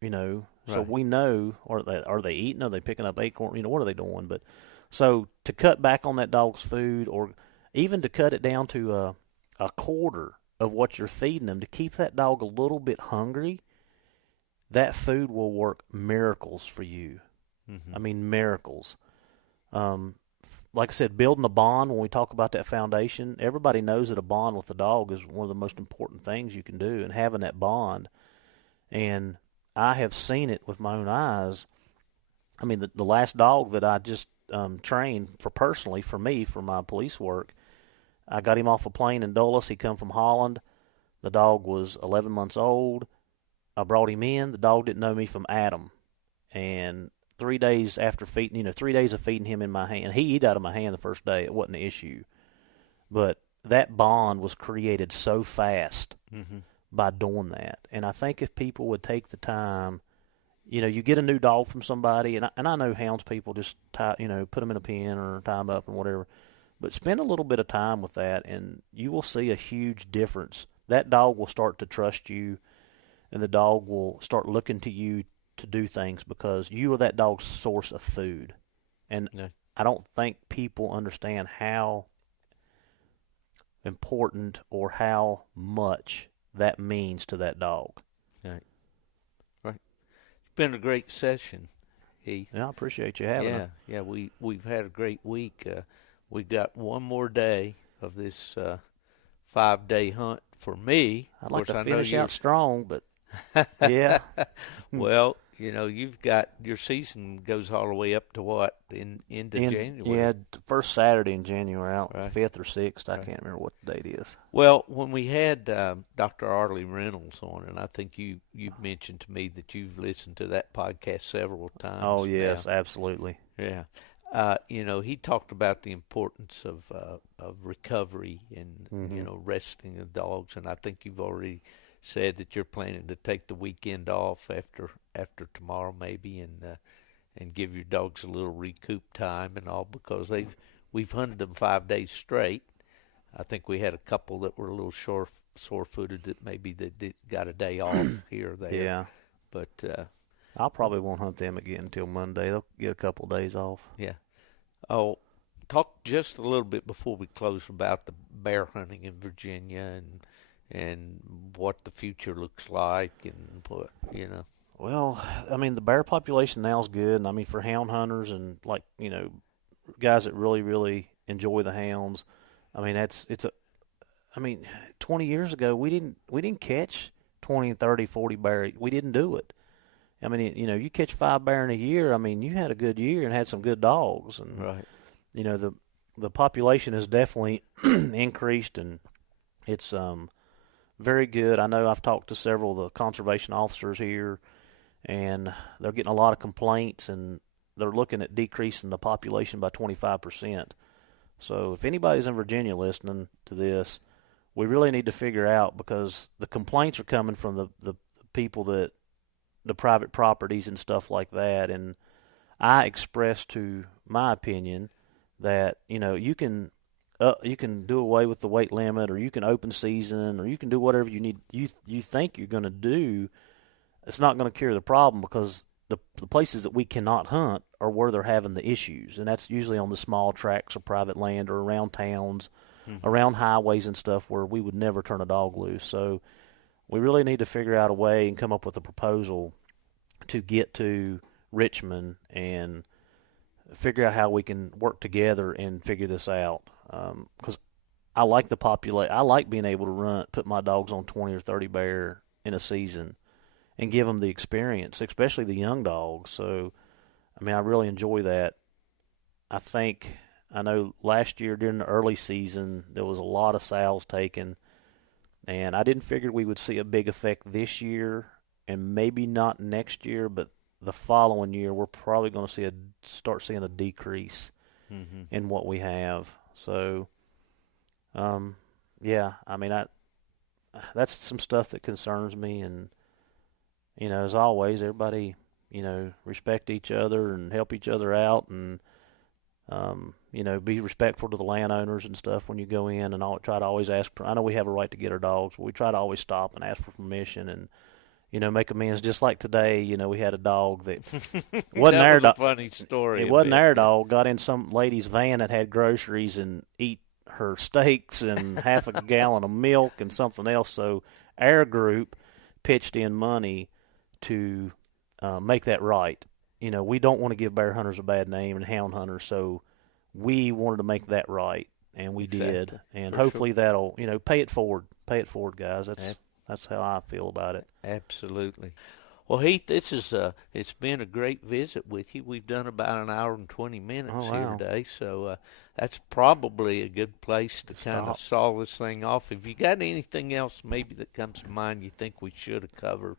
so we know, are they eating? Are they picking up acorn? What are they doing? But so to cut back on that dog's food, or even to cut it down to a quarter of what you're feeding them, to keep that dog a little bit hungry, that food will work miracles for you. Mm-hmm. Miracles. Like I said, building a bond, when we talk about that foundation, everybody knows that a bond with a dog is one of the most important things you can do, and having that bond. And I have seen it with my own eyes. The last dog that I just trained for my police work, I got him off a plane in Dulles. He come from Holland. The dog was 11 months old. I brought him in. The dog didn't know me from Adam. And 3 days after feeding, 3 days of feeding him in my hand. He ate out of my hand the first day. It wasn't an issue. But that bond was created so fast by doing that. And I think if people would take the time, you get a new dog from somebody, and I know hounds people just put them in a pen or tie them up and whatever. But spend a little bit of time with that, and you will see a huge difference. That dog will start to trust you, and the dog will start looking to you to do things because you are that dog's source of food. And I don't think people understand how important or how much that means to that dog. Right. It's been a great session, Heath. Yeah, I appreciate you having us. Yeah, we've had a great week. We've got one more day of this 5-day hunt for me. I'd like to finish out strong, but yeah. Well, you've got your season goes all the way up to what into January. Yeah, first Saturday in January, out Right. 5th or 6th. I can't remember what the date is. Well, when we had Dr. Arlie Reynolds on, and I think you mentioned to me that you've listened to that podcast several times. Oh yes, now. absolutely. Yeah. He talked about the importance of recovery and resting the dogs, and I think you've already said that you're planning to take the weekend off after tomorrow maybe, and give your dogs a little recoup time and all, because we've hunted them 5 days straight. I think we had a couple that were a little sore-footed that maybe they got a day off here or there. Yeah, but I probably won't hunt them again until Monday. They'll get a couple of days off. Yeah. Oh, talk just a little bit before we close about the bear hunting in Virginia and what the future looks like and what. Well, I mean, the bear population now is good. And I mean, for hound hunters and guys that really, really enjoy the hounds. I mean, 20 years ago we didn't catch 20, 30, 40 bear. We didn't do it. I mean, you catch 5 bear in a year. I mean, you had a good year and had some good dogs. And right. The population has definitely increased, and it's very good. I know I've talked to several of the conservation officers here, and they're getting a lot of complaints, and they're looking at decreasing the population by 25%. So if anybody's in Virginia listening to this, we really need to figure out, because the complaints are coming from the people that the private properties and stuff like that. And I expressed to my opinion that you can do away with the weight limit, or you can open season, or you can do whatever you need. You think you're going to do. It's not going to cure the problem, because the places that we cannot hunt are where they're having the issues, and that's usually on the small tracts or private land or around towns, around highways and stuff where we would never turn a dog loose. So we really need to figure out a way and come up with a proposal to get to Richmond and figure out how we can work together and figure this out. Because I like I like being able to put my dogs on 20 or 30 bear in a season and give them the experience, especially the young dogs. So, I mean, I really enjoy that. I know last year during the early season there was a lot of sows taken, and I didn't figure we would see a big effect this year, and maybe not next year, but the following year we're probably going to start seeing a decrease in what we have. So, yeah, I mean, that's some stuff that concerns me. And as always, everybody respect each other and help each other out, and be respectful to the landowners and stuff when you go in, and try to always ask. I know we have a right to get our dogs, but we try to always stop and ask for permission and make amends. Just like today, we had a dog that wasn't our dog. Funny story. It wasn't our dog. Got in some lady's van that had groceries and eat her steaks and half a gallon of milk and something else. So our group pitched in money to make that right. We don't want to give bear hunters a bad name and hound hunters, so we wanted to make that right, and we did. And hopefully that'll, pay it forward. Pay it forward, guys. That's how I feel about it. Absolutely. Well, Heath, it's been a great visit with you. We've done about an hour and 20 minutes here today, so that's probably a good place to kind of saw this thing off. If you got anything else maybe that comes to mind you think we should have covered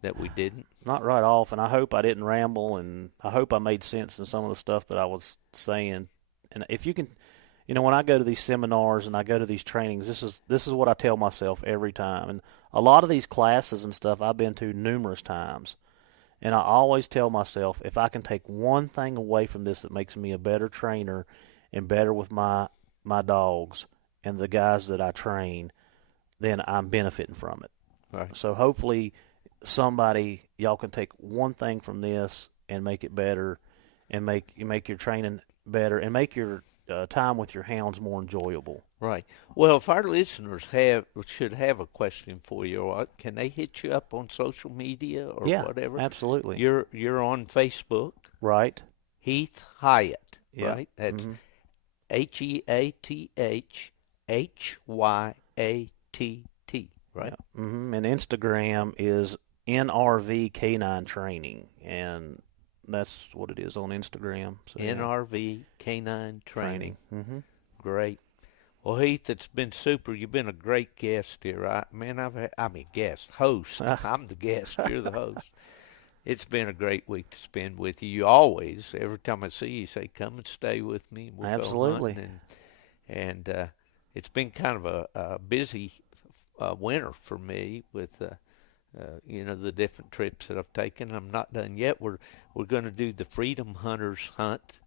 that we didn't? Not right off, and I hope I didn't ramble, and I hope I made sense in some of the stuff that I was saying. And if you can, when I go to these seminars and I go to these trainings, this is what I tell myself every time. And a lot of these classes and stuff I've been to numerous times, and I always tell myself, if I can take one thing away from this that makes me a better trainer and better with my dogs and the guys that I train, then I'm benefiting from it. Right. So hopefully y'all can take one thing from this and make it better, and make your training better, and make your time with your hounds more enjoyable. Right. Well, if our listeners should have a question for you, can they hit you up on social media or whatever? Yeah, absolutely. You're on Facebook, right? Heath Hyatt, yeah. Right? That's HeathHyatt, right? Yeah. And Instagram is NRV Canine Training, and that's what it is on Instagram. So, NRV Canine Training. Mm-hmm. Great. Well, Heath, it's been super. You've been a great guest here. Host. I'm the guest. You're the host. It's been a great week to spend with you. You always, every time I see you, say, come and stay with me. We'll Absolutely. Go hunting. And it's been kind of a busy winter for me with, the different trips that I've taken. I'm not done yet. We're going to do the Freedom Hunters Hunt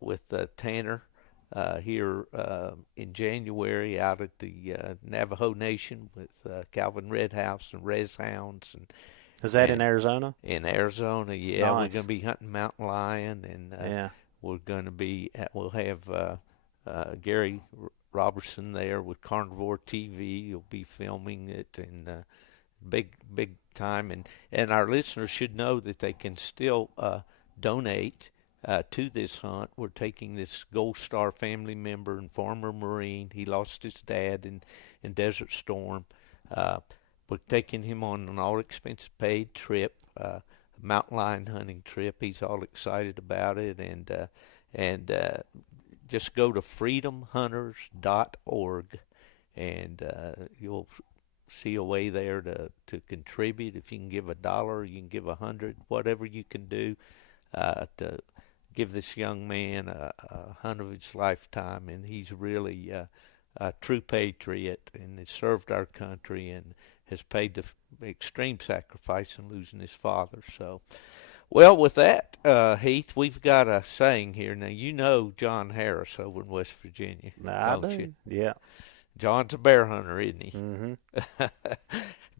with Tanner here in January out at the Navajo Nation with Calvin Redhouse and Res Hounds. Is that in Arizona? In Arizona, yeah. Nice. We're going to be hunting mountain lion, and we're going to be. We'll have Gary Robertson there with Carnivore TV. He'll be filming it, and big time. And our listeners should know that they can still donate to this hunt. We're taking this Gold Star family member and former Marine. He lost his dad in Desert Storm. We're taking him on an all-expense paid trip, mountain lion hunting trip. He's all excited about it, and just go to freedomhunters.org, and you'll see a way there to contribute. If you can give $1, you can give $100, whatever you can do to give this young man a hunt of his lifetime. And he's really a true patriot and has served our country and has paid the extreme sacrifice in losing his father. So, well, with that, Heath, we've got a saying here. Now, you know John Harris over in West Virginia, don't you? Yeah. John's a bear hunter, isn't he? Mm-hmm.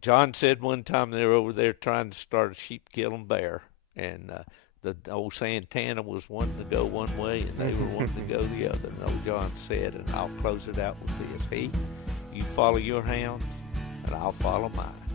John said one time they were over there trying to start a sheep-killing bear, and the old Santana was wanting to go one way, and they were wanting to go the other. And old John said, and I'll close it out with this: Heath, you follow your hound, and I'll follow mine.